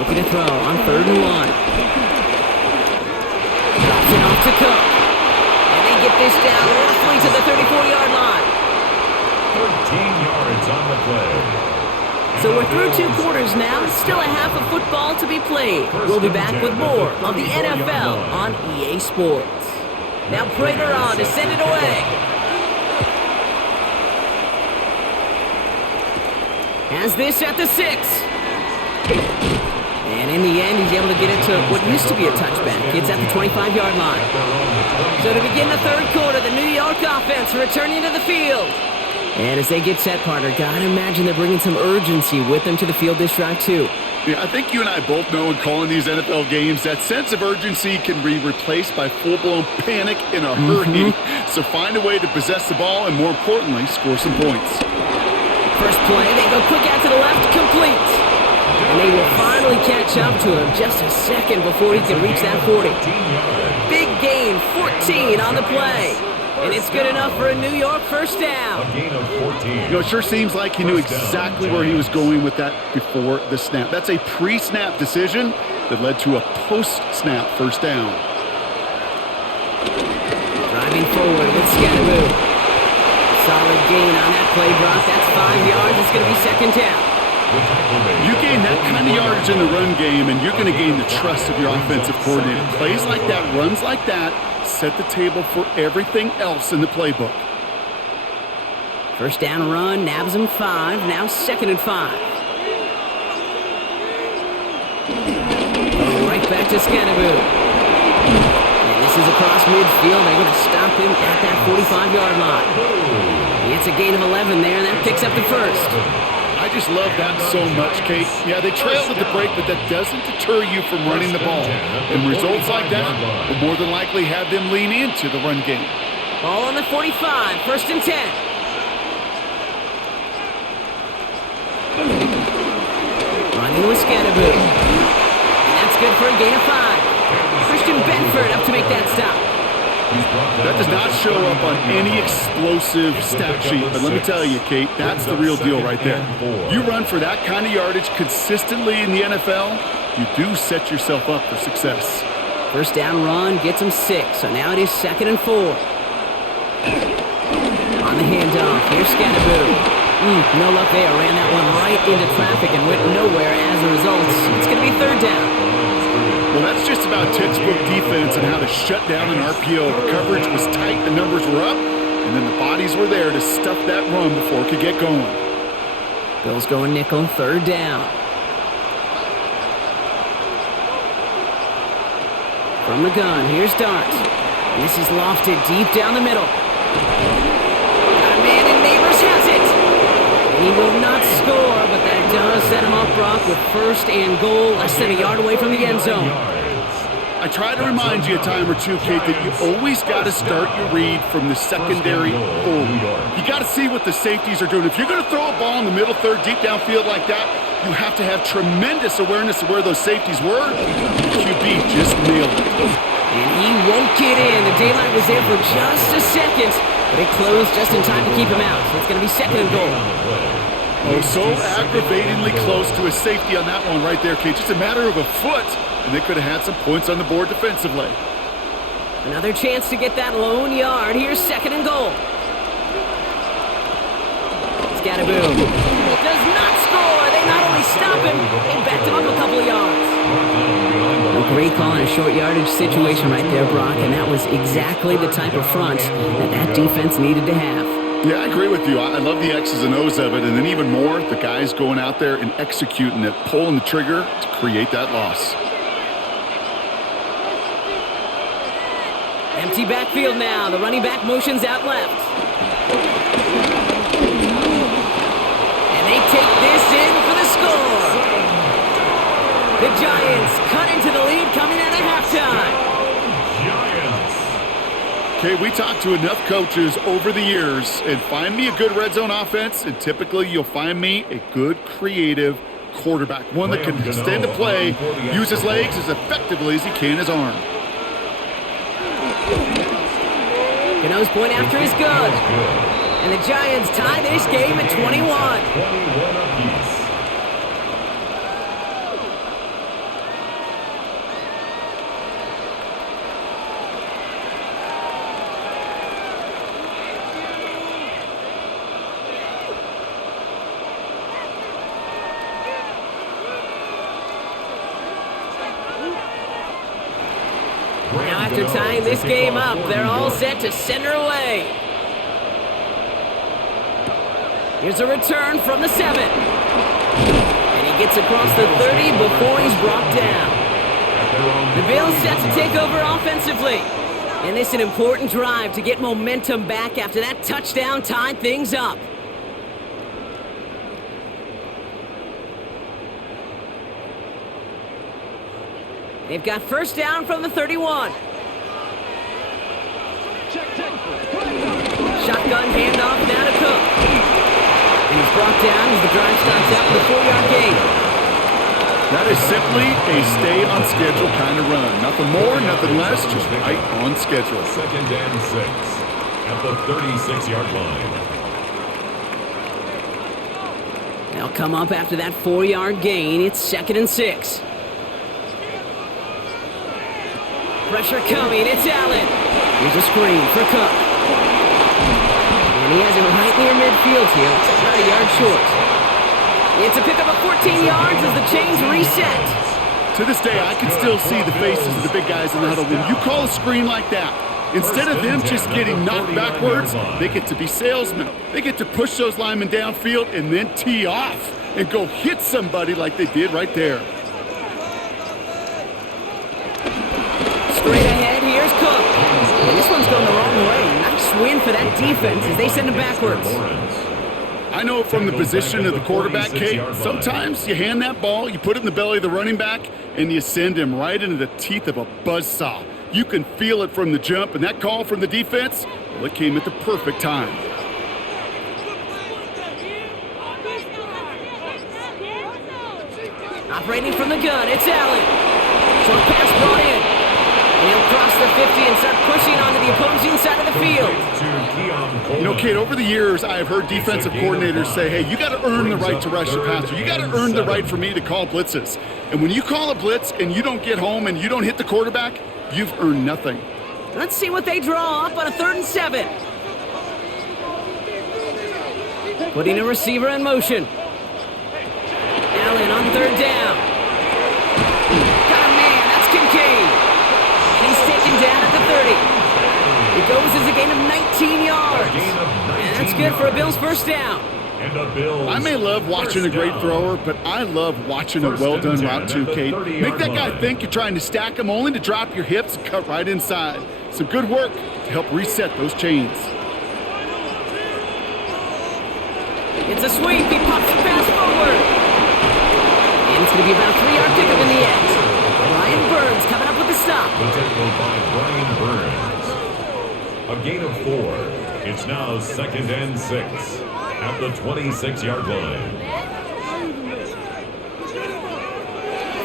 Looking to throw on 3rd and 1. Drops it off to Cook. And they get this down roughly to the 34-yard line. 13 yards on the play. So we're through 2 quarters now. Still a half of football to be played. We'll be back with more of the NFL on EA Sports. Now Prater on to send it away. Has this at the 6. And in the end, he's able to get it to what used to be a touchback. It's at the 25-yard line. So to begin the 3rd quarter, the New York offense returning to the field. And as they get set, partner, gotta imagine they're bringing some urgency with them to the field this drive, too. Yeah, I think you and I both know in calling these NFL games, that sense of urgency can be replaced by full-blown panic in a hurry. So find a way to possess the ball and, more importantly, score some points. First play, they go quick out to the left, complete. And they will finally catch up to him just a second before he can reach that 40. Big gain, 14 on the play. And it's good enough for a New York first down. A gain of 14. You know, it sure seems like he knew exactly where he was going with that before the snap. That's a pre-snap decision that led to a post-snap first down. Driving forward with Scatteroo. Solid gain on that play, Brock. That's 5 yards. It's going to be second down. You gain that kind of yardage in the run game, and you're going to gain the trust of your offensive coordinator. Plays like that, runs like that, set the table for everything else in the playbook. First down run, nabs him 5. Now 2nd and 5. Right back to Scatteroo. And this is across midfield. They're going to stop him at that 45-yard line. It's a gain of 11 there, and that picks up the first. I just love that so much, Kate. Yeah, they trailed at the break, but that doesn't deter you from running the ball. And results like that will more than likely have them lean into the run game. Ball on the 45, 1st and 10. Running with Scannaboo. And that's good for a gain of 5. Christian Benford up to make that stop. That does not show up on any explosive stat sheet, but let me tell you, Kate, that's the real deal right there. You run for that kind of yardage consistently in the NFL, you do set yourself up for success. 1st down run gets him 6, so now it is 2nd and 4. On the handoff, here's Scannaboo. No luck there, ran that one right into traffic and went nowhere as a result. It's going to be 3rd down. Well, that's just about textbook defense and how to shut down an RPO. The coverage was tight, the numbers were up, and then the bodies were there to stuff that run before it could get going. Bills going nickel, 3rd down. From the gun, here's Dart. And this is lofted deep down the middle. Got a man and Neighbors has it. And he will not score, but that does set him up, Brock, with 1st and goal, less than a yard away from the end zone. I try to remind you a time or two, Kate, that you always got to start your read from the secondary forward. You got to see what the safeties are doing. If you're going to throw a ball in the middle third, deep downfield like that, you have to have tremendous awareness of where those safeties were. QB just nailed it. And he won't get in. The daylight was there for just a second, but it closed just in time to keep him out. So it's going to be 2nd and goal. Oh, so aggravatingly close to a safety on that one right there, Kate. Just a matter of a foot, and they could have had some points on the board defensively. Another chance to get that lone yard. Here's 2nd and goal. Scannaboo does not score. They not only stop him, they backed him up a couple of yards. A great call in a short yardage situation right there, Brock, and that was exactly the type of front that defense needed to have. Yeah, I agree with you. I love the X's and O's of it, and then even more, the guys going out there and executing it, pulling the trigger to create that loss. Empty backfield now. The running back motions out left. And they take this in for the score. The Giants cut into the lead coming out of halftime. Okay, we talked to enough coaches over the years, and find me a good red zone offense, and typically you'll find me a good creative quarterback, one that can extend a play, use his legs as effectively as he can his arm. Gano's point after is good. And the Giants tie this game at 21. 21 apiece. Now after tying this game up, they're all set to send her away. Here's a return from the 7. And he gets across the 30 before he's brought down. The Bills set to take over offensively. And this is an important drive to get momentum back after that touchdown tied things up. They've got 1st down from the 31. Shotgun handoff now to Cook. And he's brought down as the drive starts out with a 4-yard gain. That is simply a stay-on-schedule kind of run. Nothing more, nothing less, just right on schedule. 2nd and 6 at the 36-yard line. They'll come up after that 4-yard gain. It's 2nd and 6. Pressure coming, it's Allen. Here's a screen for Cook. And he has it right near midfield here. Looks like about a yard short. It's a pickup of 14 yards as the chains reset. To this day, I can still see the faces of the big guys in the huddle. When you call a screen like that, instead of them just getting knocked backwards, they get to be salesmen. They get to push those linemen downfield and then tee off and go hit somebody like they did right there. Straight ahead, here's Cook. And this one's going the wrong way. Nice win for that defense as they send him backwards. I know from the position of the quarterback, Kate, sometimes you hand that ball, you put it in the belly of the running back, and you send him right into the teeth of a buzzsaw. You can feel it from the jump, and that call from the defense, well, it came at the perfect time. Operating from the gun, it's Allen. Short pass brought in. And he'll cross the 50 and start pushing onto the opposing side of the field. You know, Kate, over the years, I have heard defensive coordinators say, hey, you got to earn the right to rush the passer. You got to earn the right for me to call blitzes. And when you call a blitz and you don't get home and you don't hit the quarterback, you've earned nothing. Let's see what they draw up on a 3rd and 7. Putting a receiver in motion. Allen on 3rd down. Got a man, that's Kincaid. And he's taken down at the 30. It goes as a gain of 19 yards. And that's good for a Bills first down. I may love watching a great thrower, but I love watching a well-done route too, Kate. Make that guy think you're trying to stack him only to drop your hips and cut right inside. Some good work to help reset those chains. It's a sweep. He pops the pass forward. And it's going to be about a 3-yard pickup in the end. Brian Burns coming up with the stop. The tackle by Brian Burns. A gain of 4. It's now 2nd and 6 at the 26-yard line.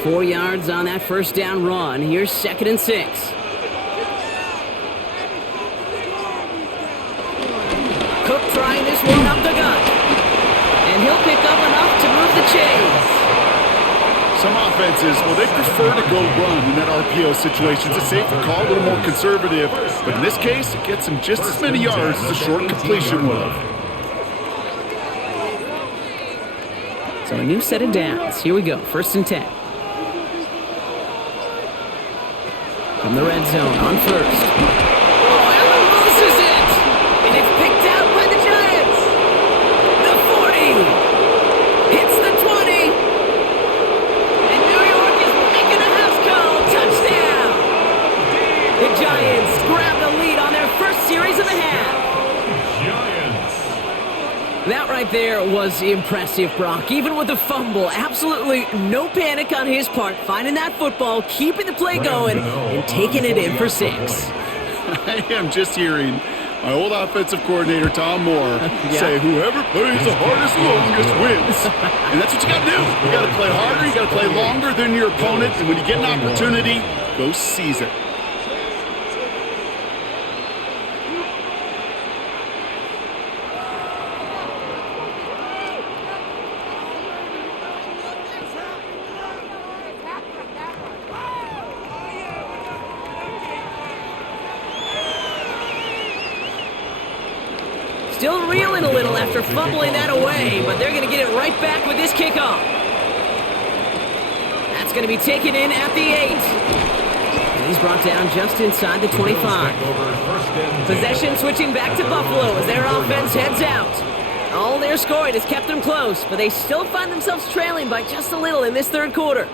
4 yards on that first down run. Here's 2nd and 6. Cook trying this one up the gut. And he'll pick up enough to move the chains. Some offenses, well, they prefer to go run in that RPO situation. It's a safer call, a little more conservative. But in this case, it gets them just as many yards as a short completion will. So a new set of downs. Here we go. 1st and 10. From the red zone on 1st. Oh, Allen loses it! And it's picked out by the Giants! The 40! Hits the 20! And New York is making a house call! Touchdown! The Giants grab the lead on their first series of the half. That right there was impressive, Brock. Even with the fumble, absolutely no panic on his part. Finding that football, keeping the play going, and taking it in for 6. I am just hearing my old offensive coordinator, Tom Moore, say whoever plays the hardest longest wins. And that's what you got to do. You got to play harder, you got to play longer than your opponent, and when you get an opportunity, go seize it. Still reeling a little after fumbling that away, but they're going to get it right back with this kickoff. That's going to be taken in at the 8. And he's brought down just inside the 25. Possession switching back to Buffalo as their offense heads out. All their scoring has kept them close, but they still find themselves trailing by just a little in this 3rd quarter.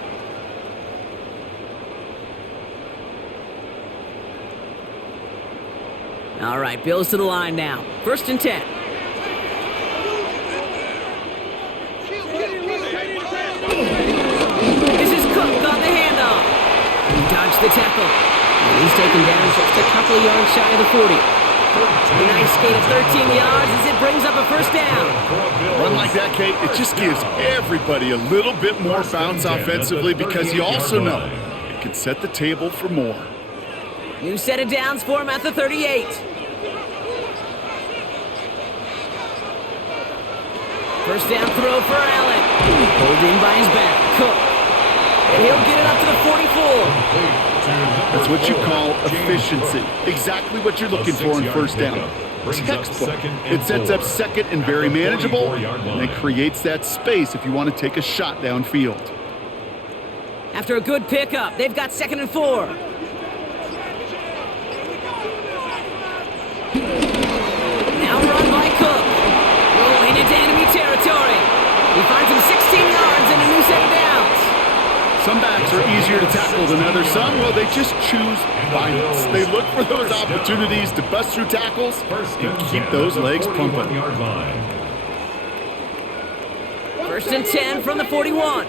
All right, Bills to the line now. 1st and 10. This is Cook on the handoff. He dodged the tackle. And he's taken down just a couple of yards shy of the 40. A nice gain of 13 yards as it brings up a 1st down. Run like that, Kate, it just gives everybody a little bit more bounce offensively because you also know it can set the table for more. New set of downs for him at the 38. First down throw for Allen. Holding by his back. Cook. And he'll get it up to the 44. That's what you call efficiency. Exactly what you're looking for in 1st down. Textbook. It sets up 2nd and very manageable, and it creates that space if you want to take a shot downfield. After a good pickup, they've got 2nd and 4. Now run by Cook. Rolling into enemy territory. He finds him 16 yards and a new set of downs. Some backs are easier to tackle than others. Some, well, they just choose violence. They look for those opportunities to bust through tackles and keep those legs pumping. First and 10 from the 41.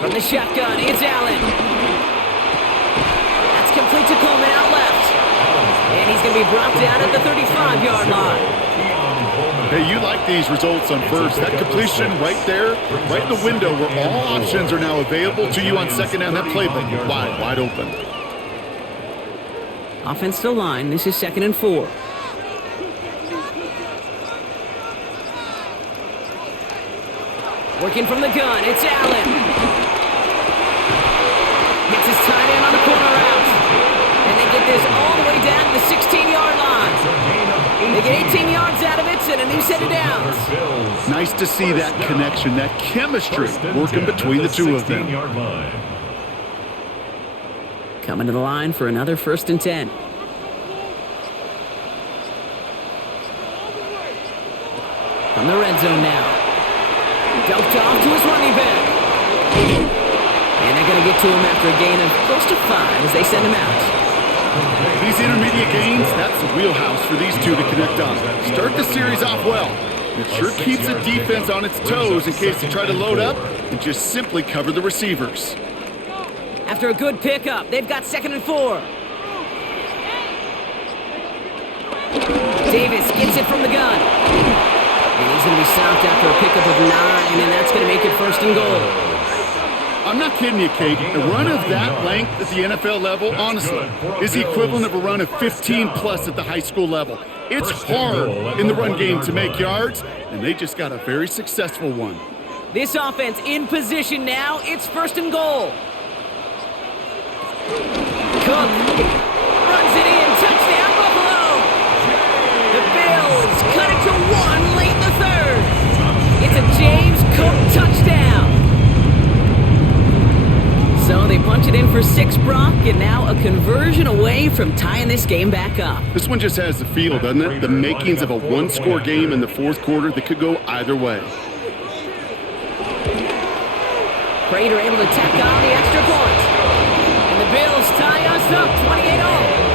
From the shotgun, it's Allen. That's complete to Coleman out left. And he's going to be brought down at the 35-yard line. Hey, you like these results on first. That completion right there, right in the window where all options are now available to you on second down. That playbook wide open. Offensive line, this is 2nd and 4. Working from the gun, it's Allen. Gets his tight end on the corner out. And they get this all the way down to the 16-yard line. They get 18 yards out of it and a new set of downs. Nice to see that connection, that chemistry working between the two of them. Coming to the line for another 1st and 10. From the red zone now. Dumped off to his running back. And they're going to get to him after a gain of close to 5 as they send him out. These intermediate gains, that's the wheelhouse for these two to connect on. Start the series off well. It sure keeps the defense on its toes in case they try to load up and just simply cover the receivers. After a good pickup, they've got 2nd and 4. Davis gets it from the gun. And he's going to be stopped after a pickup of 9, and that's going to make it 1st and goal. I'm not kidding you, Kate. A run of that length at the NFL level, honestly, is the equivalent of a run of 15-plus at the high school level. It's hard in the run game to make yards, and they just got a very successful one. This offense in position now. It's 1st and goal. Cook runs it in. Touchdown, Buffalo. The Bills cut it to 1 late in the 3rd. It's a James Cook touchdown. So they punch it in for 6, Brock, and now a conversion away from tying this game back up. This one just has the feel, doesn't it? The makings of a one-score game in the 4th quarter that could go either way. Prater able to tack on the extra point. And the Bills tie us up 28-all.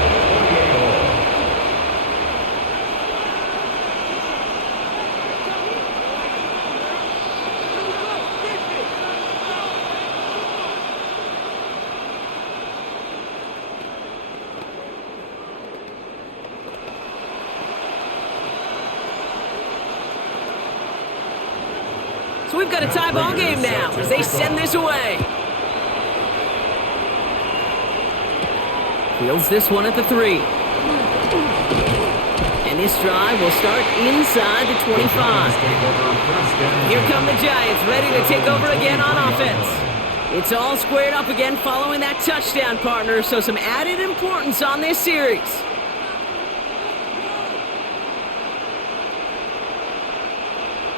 So we've got a tie ball game now as they send this away. Fields this one at the 3. And this drive will start inside the 25. Here come the Giants, ready to take over again on offense. It's all squared up again following that touchdown, partner, so some added importance on this series.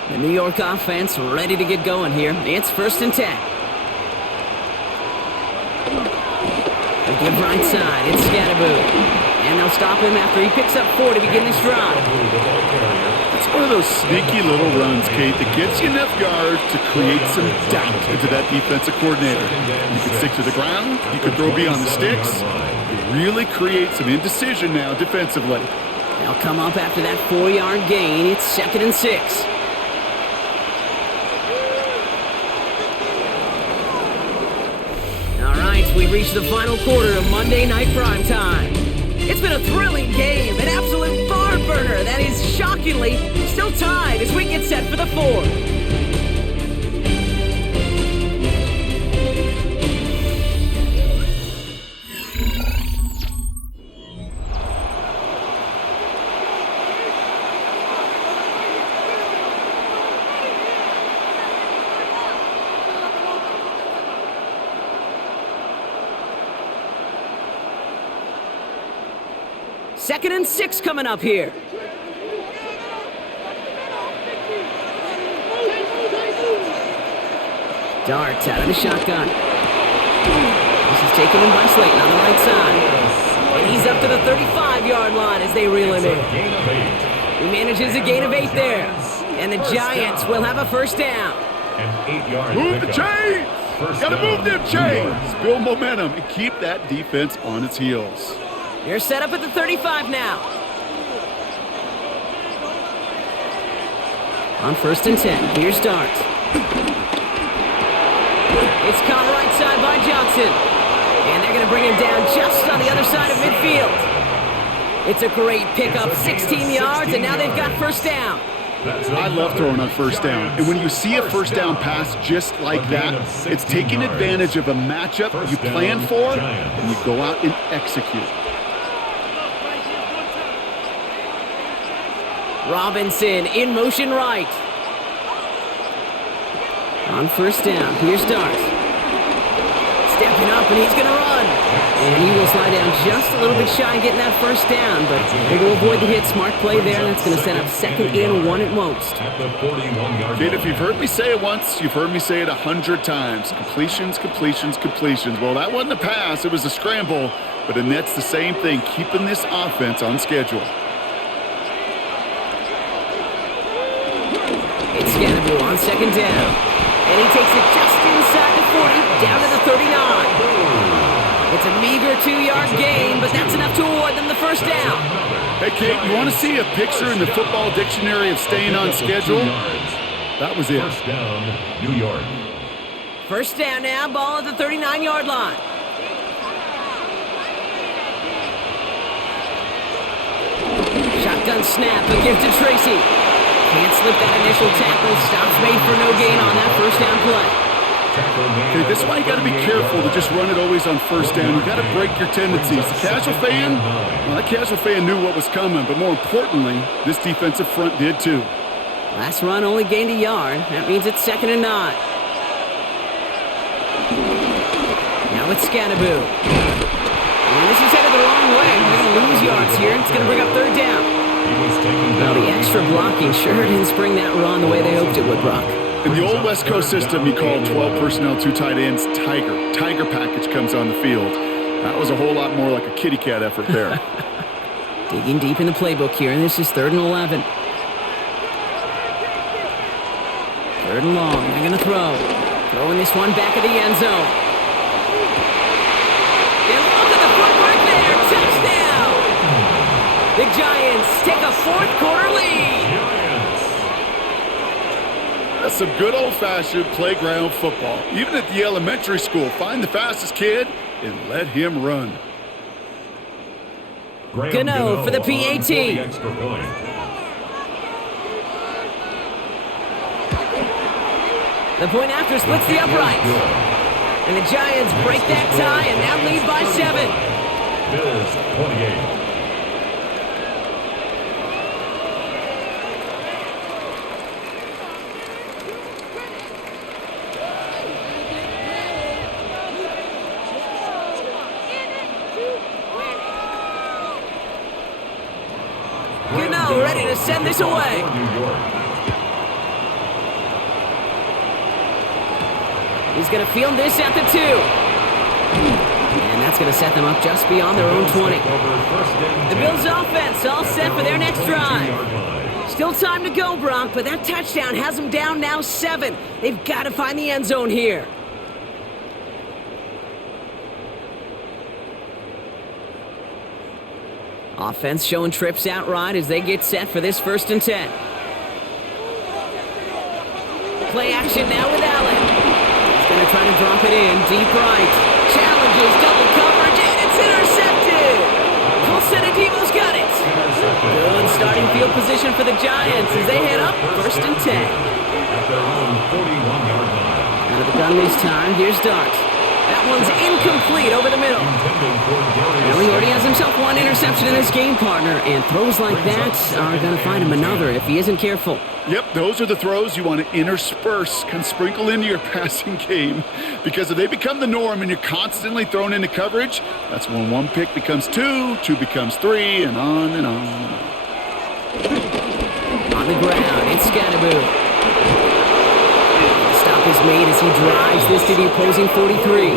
The New York offense ready to get going here. It's 1st and 10. They give right side. It's Scatterboo. And they'll stop him after he picks up 4 to begin this drive. It's one of those sneaky little runs, Kate, that gets you enough yards to create some doubt into that defensive coordinator. You can stick to the ground. You can throw beyond the sticks. You really create some indecision now defensively. They'll come up after that 4-yard gain. It's 2nd and 6. We've reached the final quarter of Monday Night Primetime. It's been a thrilling game, an absolute barn burner that is shockingly still tied as we get set for the 4th. Second and 6 coming up here. Dart out of the shotgun. This is taken in by Slayton on the right side. And he's up to the 35-yard line as they reel him in. He manages a gain of 8 there. And the Giants will have a 1st down. Move the chains! Gotta move them chains! Build momentum and keep that defense on its heels. They're set up at the 35 now. On 1st and 10, here's Dart. It's caught right side by Johnson. And they're going to bring him down just on the other side of midfield. It's a great pickup, 16 yards, and now they've got first down. I love throwing on first down. And when you see a first down pass just like that, it's taking advantage of a matchup you plan for, and you go out and execute. Robinson in motion right. On 1st down, here's Dart. Stepping up, and he's going to run. And he will slide down just a little bit shy of getting that first down, but able to avoid the hit. Smart play there, and that's going to set up 2nd and 1 at most. Kid, if you've heard me say it once, you've heard me say it 100 times. Completions, completions, completions. Well, that wasn't a pass. It was a scramble, but the net's the same thing, keeping this offense on schedule. It's Scannaboo on 2nd down. And he takes it just inside the 40, down to the 39. It's a meager 2-yard gain, but that's enough to award them the first down. Hey, Kate, you want to see a picture in the football dictionary of staying on schedule? That was it. First down, New York. First down now, ball at the 39-yard line. Shotgun snap, a gift to Tracy. Can't slip that initial tackle. Stops made for no gain on that first down play. Okay, this is why you got to be careful to just run it always on first down. You got to break your tendencies. The casual fan, well, that casual fan knew what was coming, but more importantly, this defensive front did too. Last run only gained a yard. That means it's 2nd and 9. Now it's Scannaboo. And this is headed the wrong way. They're going to lose yards here. It's going to bring up 3rd down. Well, the extra blocking sure didn't spring that run the way they hoped it would, Brock. In the old West Coast system, you call 12 personnel, 2 tight ends, Tiger. Tiger package comes on the field. That was a whole lot more like a kitty cat effort there. Digging deep in the playbook here, and this is 3rd and 11. 3rd and long, they're going to throw. Throwing this one back of the end zone. And look at the footwork there, touchdown! The Giants take a 4th quarter lead. That's some good old-fashioned playground football. Even at the elementary school, find the fastest kid and let him run. Gano for the PAT. Extra point. The point after splits the upright. And the Giants break that tie and now lead by 7. Bills 28. Ready to send this away. He's going to field this at the 2. And that's going to set them up just beyond their own 20. The Bills' offense all set for their next drive. Still time to go, Brock, but that touchdown has them down now 7. They've got to find the end zone here. Offense showing trips outright as they get set for this 1st and 10. Play action now with Allen. He's going to try to drop it in deep right. Challenges, double coverage, and it's intercepted. Colson-Adibo's got it. Good starting field position for the Giants as they head up 1st and 10. At their own 41-yard line. Out of the gun this time, here's Dart. That one's incomplete over the middle. Well, he already has himself 1 interception in this game, partner, and throws like that are going to find him another if he isn't careful. Yep, those are the throws you want to intersperse, can sprinkle into your passing game, because if they become the norm and you're constantly thrown into coverage, that's when 1 pick becomes 2, 2 becomes 3, and on and on and on. On the ground, it's Scannaboo. Stop is made as he drives this to the opposing 43.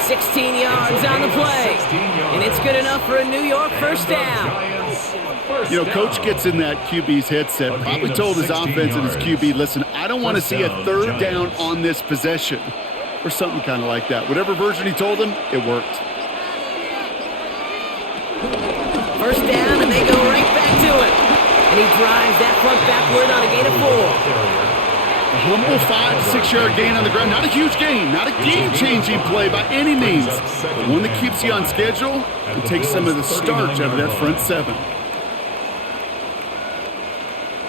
16 yards on the play, and it's good enough for a New York first down. You know, Coach gets in that QB's headset, probably told his offense and his QB, listen, I don't want to see a 3rd down on this possession, or something kind of like that. Whatever version he told him, it worked. First down, and they go right back to it. And he drives that front backward on a gain of 4. A humble 5 to 6 yard gain on the ground. Not a huge gain, not a game-changing play by any means, but one that keeps you on schedule and takes some of the starch out of that front 7.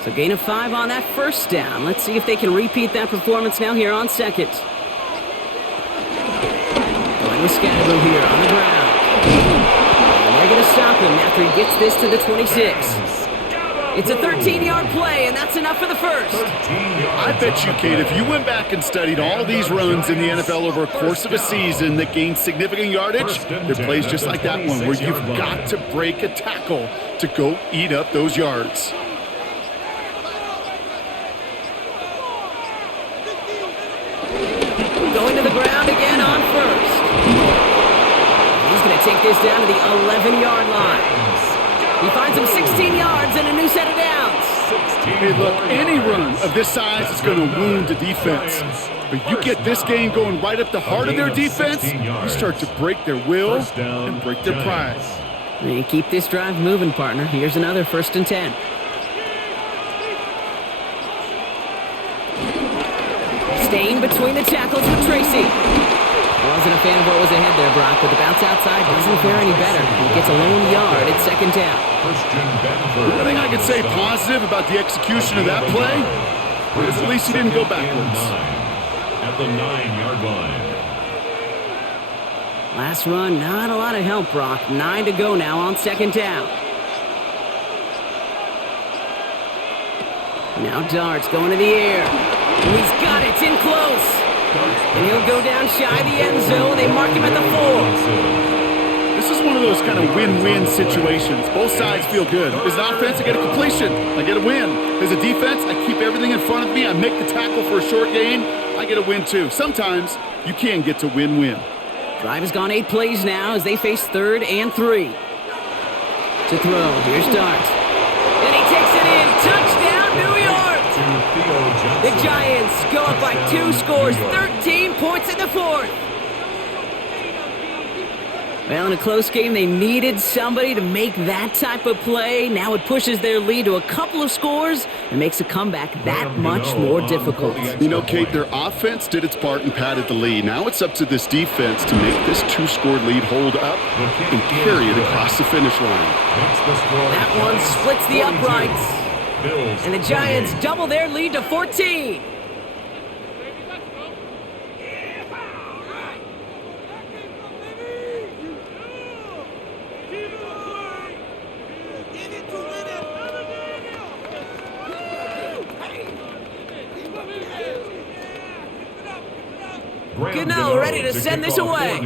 So gain of 5 on that first down. Let's see if they can repeat that performance now here on second. Going with Scatterbo here on the ground. And they're going to stop him after he gets this to the 26. It's a 13-yard play, and that's enough for the first. I bet you, Kate, if you went back and studied all these runs in the NFL over a course of a season that gained significant yardage, there are plays just like that one where you've got to break a tackle to go eat up those yards. Going to the ground again on first. He's going to take this down to the 11-yard line. He finds him 16 yards and a new set of downs. Hey, look, any run of this size is going to wound the defense. But you get this game going right up the heart of their defense, you start to break their will and break their pride. And keep this drive moving, partner. Here's another 1st and 10. Staying between the tackles with Tracy. Wasn't a fan of what was ahead there, Brock, but the bounce outside doesn't fare any better. He gets a lone yard at 2nd down. The thing I could say positive about the execution of that play is at least he didn't go backwards. At the 9-yard line. Last run, not a lot of help, Brock. 9 to go now on 2nd down. Now Dart's going to the air. And he's got it. It's in close. And he'll go down shy of the end zone. They mark him at the 4. This is one of those kind of win-win situations. Both sides feel good. As an offense, I get a completion. I get a win. As a defense, I keep everything in front of me. I make the tackle for a short gain. I get a win, too. Sometimes you can get to win-win. Drive has gone 8 plays now as they face 3rd and 3. To throw. Here's Dart. And he takes it in. Touchdown, New York! The Giants go up by 2 scores, 13 points in the 4th. Well, in a close game, they needed somebody to make that type of play. Now it pushes their lead to a couple of scores and makes a comeback that much more difficult. You know, Kate, their offense did its part and padded the lead. Now it's up to this defense to make this 2-score lead hold up and carry it across the finish line. That one splits the uprights. And the Giants double their lead to 14. Gano ready to send this away.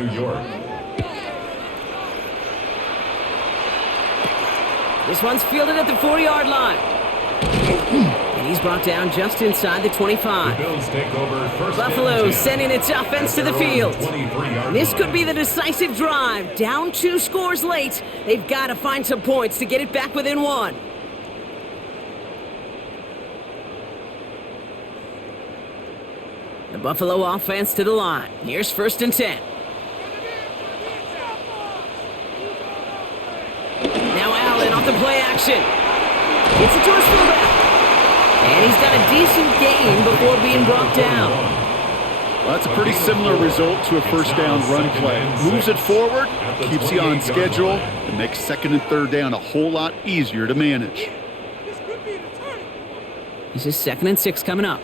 This one's fielded at the 40-yard line. And he's brought down just inside the 25. Buffalo sending its offense to the field. This could be the decisive drive. Down 2 scores late. They've got to find some points to get it back within 1. The Buffalo offense to the line. Here's 1st and 10. Now Allen off the play action. Gets it to his fullback. And he's got a decent gain before being brought down. Well, that's a pretty similar result to a 1st down run play. Moves it forward, keeps you on schedule, and makes 2nd and 3rd down a whole lot easier to manage. This is 2nd and 6 coming up.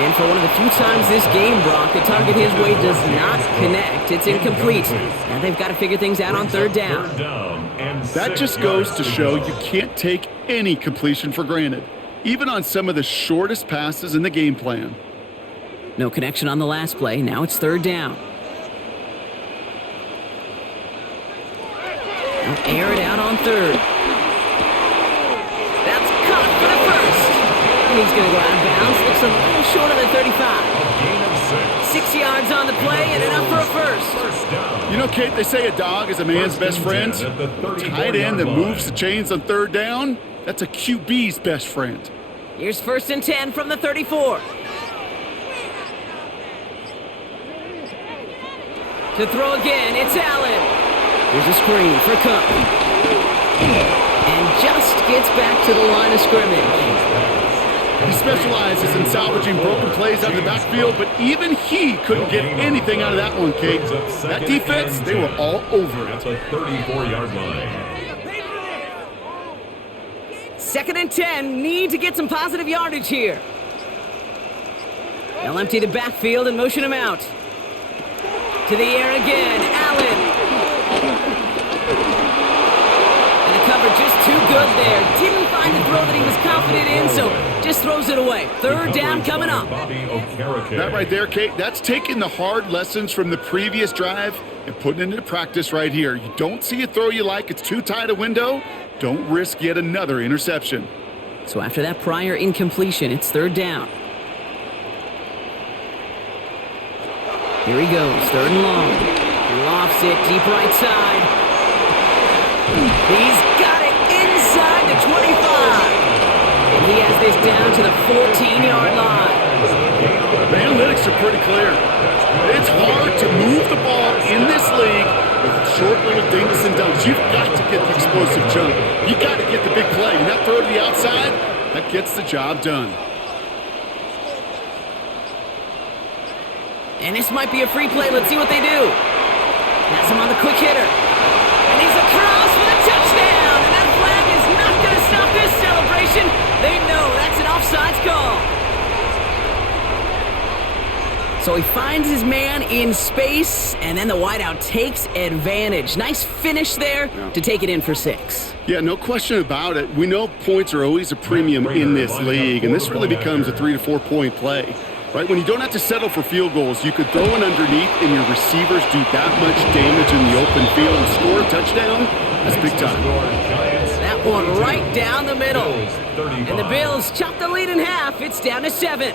And for one of the few times this game, Brock, the target his way does not connect. It's incomplete. Now they've got to figure things out on 3rd down. That just goes to show you can't take any completion for granted, even on some of the shortest passes in the game plan. No connection on the last play. Now it's 3rd down. They'll air it out on 3rd. That's caught for the 1st. And he's going to go out of bounds. Looks a little short of the 35. 6 yards on the play and enough for a 1st. You know, Kate, they say a dog is a man's best friend. A tight end that moves the chains on 3rd down, that's a QB's best friend. Here's 1st and 10 from the 34. To throw again, it's Allen. Here's a screen for Cook. And just gets back to the line of scrimmage. He specializes in salvaging broken plays out of the backfield, but even he couldn't get anything out of that one, Kate. That defense, they were all over it. At the 34-yard line. 2nd and 10, need to get some positive yardage here. They'll empty the backfield and motion him out. To the air again, Allen. And the cover just too good there. Didn't find the throw that he was confident in, so just throws it away. 3rd down coming up. That right there, Kate, that's taking the hard lessons from the previous drive and putting it into practice right here. You don't see a throw you like, it's too tight a window, don't risk yet another interception. So after that prior incompletion, it's 3rd down. Here he goes, 3rd and long. He lofts it deep right side. He's got it inside the 25. And he has this down to the 14-yard line. The analytics are pretty clear. It's hard to move the ball in this league with short little dinks and dunks. You've got to get the explosive jump. You've got to get the big play. And that throw to the outside, that gets the job done. And this might be a free play. Let's see what they do. Has him on the quick hitter. And he's across for the touchdown. And that flag is not going to stop this celebration. They know that's an offsides call. So he finds his man in space, and then the wideout takes advantage. Nice finish there to take it in for 6. Yeah, no question about it. We know points are always a premium in this league, and this really becomes a 3 to 4 point play. Right, when you don't have to settle for field goals, you could throw it underneath and your receivers do that much damage in the open field and score a touchdown. That's big time. That one right down the middle. And the Bills chop the lead in half. It's down to 7.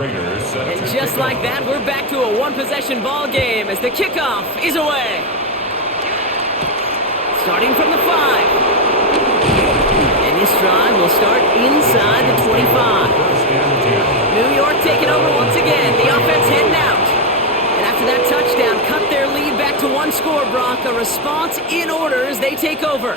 And just like that, we're back to a one-possession ball game as the kickoff is away. Starting from the 5. And this drive will start inside the 25. New York taking over once again. The offense heading out. And after that touchdown, cut their lead back to 1 score, Brock. A response in order as they take over.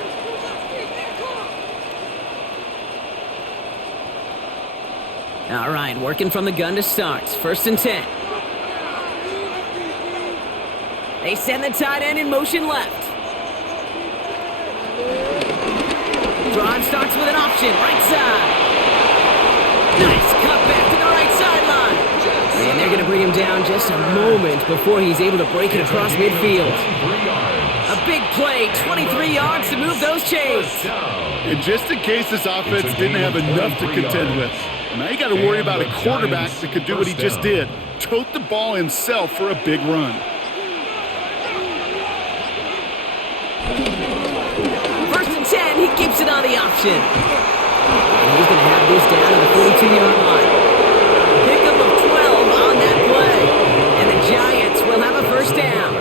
All right, working from the gun to start. 1st and 10. They send the tight end in motion left. Drive starts with an option, right side. Nice cut back to the right sideline. And they're going to bring him down just a moment before he's able to break it across midfield. A big play, 23 yards to move those chains. And just in case this offense didn't have enough to contend with, now you got to worry about a quarterback that could do what he just did. Tote the ball himself for a big run. 1st and 10, he keeps it on the option. And he's going to have this down to the 42-yard line. Pickup of 12 on that play. And the Giants will have a 1st down.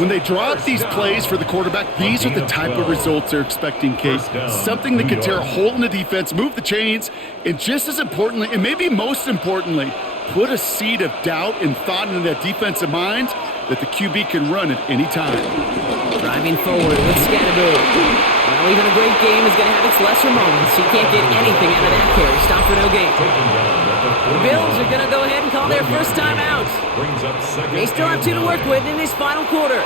When they draw up these plays for the quarterback, these are the type of results they're expecting, Kate. Something that can tear a hole in the defense, move the chains, and just as importantly, and maybe most importantly, put a seed of doubt and thought into that defensive mind that the QB can run at any time. Driving forward with Scatterbo. Well, even a great game is going to have its lesser moments. He can't get anything out of that carry. Stop for no gain. The Bills are going to go ahead and call their 1st time out. They still have 2 to work with in this final quarter.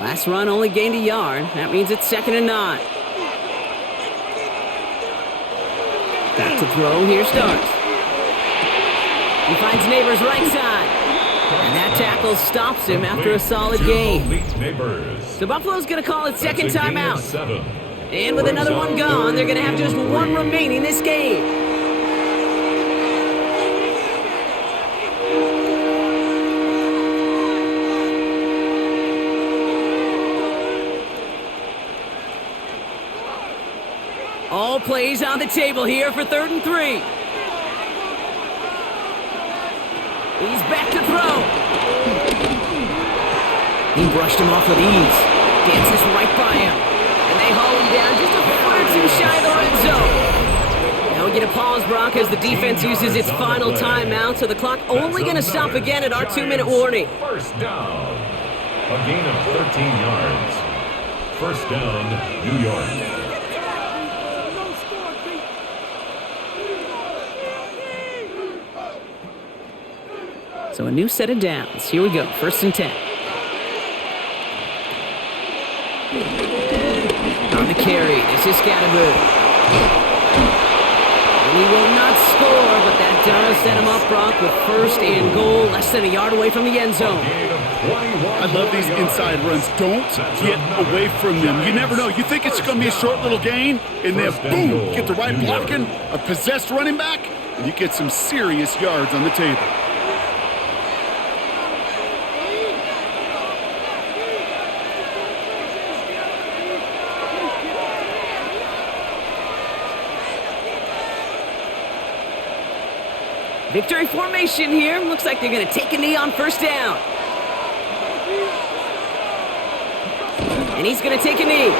Last run only gained a yard. That means it's 2nd and 9. Back to throw. Here starts. He finds Neighbors right side. And that tackle stops him after a solid gain. So Buffalo's going to call it 2nd timeout. And with another one gone, they're going to have just 1 remaining this game. All plays on the table here for 3rd and 3. He's back to throw. He brushed him off with ease. Dances right by him. And they haul him down just a foot or two shy of the red zone. Now we get a pause, Brock, as the defense uses its final timeout, so the clock only going to stop again at our 2-minute warning. First down. A gain of 13 yards. First down, New York. So a new set of downs. Here we go, 1st and 10. On the carry, this is Scatterboot. And he will not score, but that does set him up, Brock, with 1st and goal, less than a yard away from the end zone. I love these inside runs. Don't get away from them. You never know. You think it's going to be a short little gain, and then boom, get the right blocking, a possessed running back, and you get some serious yards on the table. Victory formation here. Looks like they're going to take a knee on 1st down. And he's going to take a knee.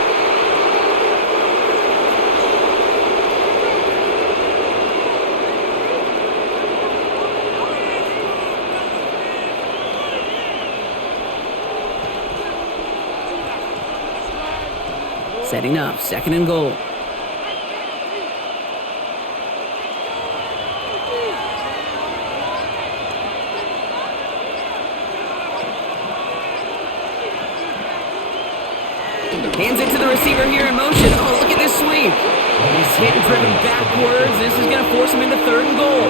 Setting up, 2nd and goal. Hands it to the receiver here in motion. Oh, look at this sweep. He's hit and driven backwards. This is going to force him into 3rd and goal.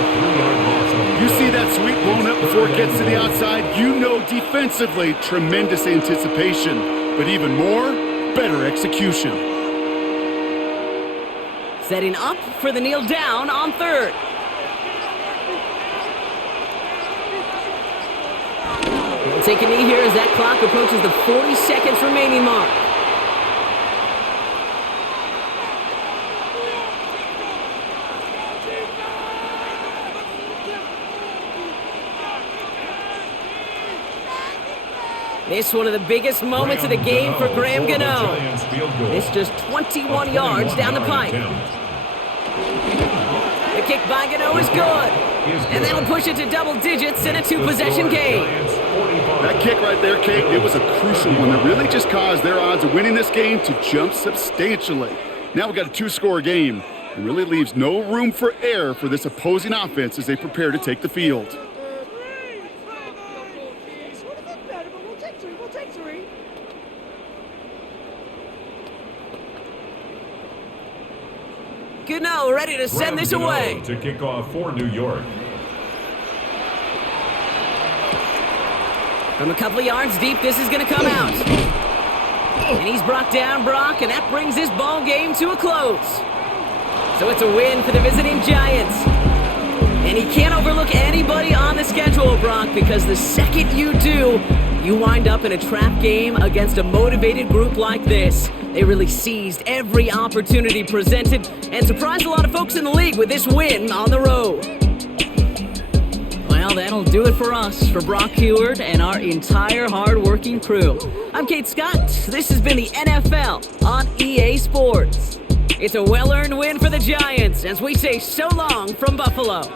You see that sweep blown up before it gets to the outside. You know defensively, tremendous anticipation. But even more, better execution. Setting up for the kneel down on 3rd. He'll take a knee here as that clock approaches the 40 seconds remaining mark. This one of the biggest moments of the game for Graham Gano. It's just 21 yards down the pipe. The kick by Gano is good. And that'll push it to double digits in a 2-possession game. That kick right there, Kate, it was a crucial one that really just caused their odds of winning this game to jump substantially. Now we've got a 2-score game. It really leaves no room for error for this opposing offense as they prepare to take the field. Gano ready to send this away. To kick off for New York. From a couple of yards deep, this is going to come out. And he's brought down, Brock, and that brings this ball game to a close. So it's a win for the visiting Giants. And he can't overlook anybody on the schedule, Brock, because the second you do, you wind up in a trap game against a motivated group like this. They really seized every opportunity presented and surprised a lot of folks in the league with this win on the road. Well, that'll do it for us, for Brock Heward and our entire hard-working crew. I'm Kate Scott. This has been the NFL on EA Sports. It's a well-earned win for the Giants as we say so long from Buffalo.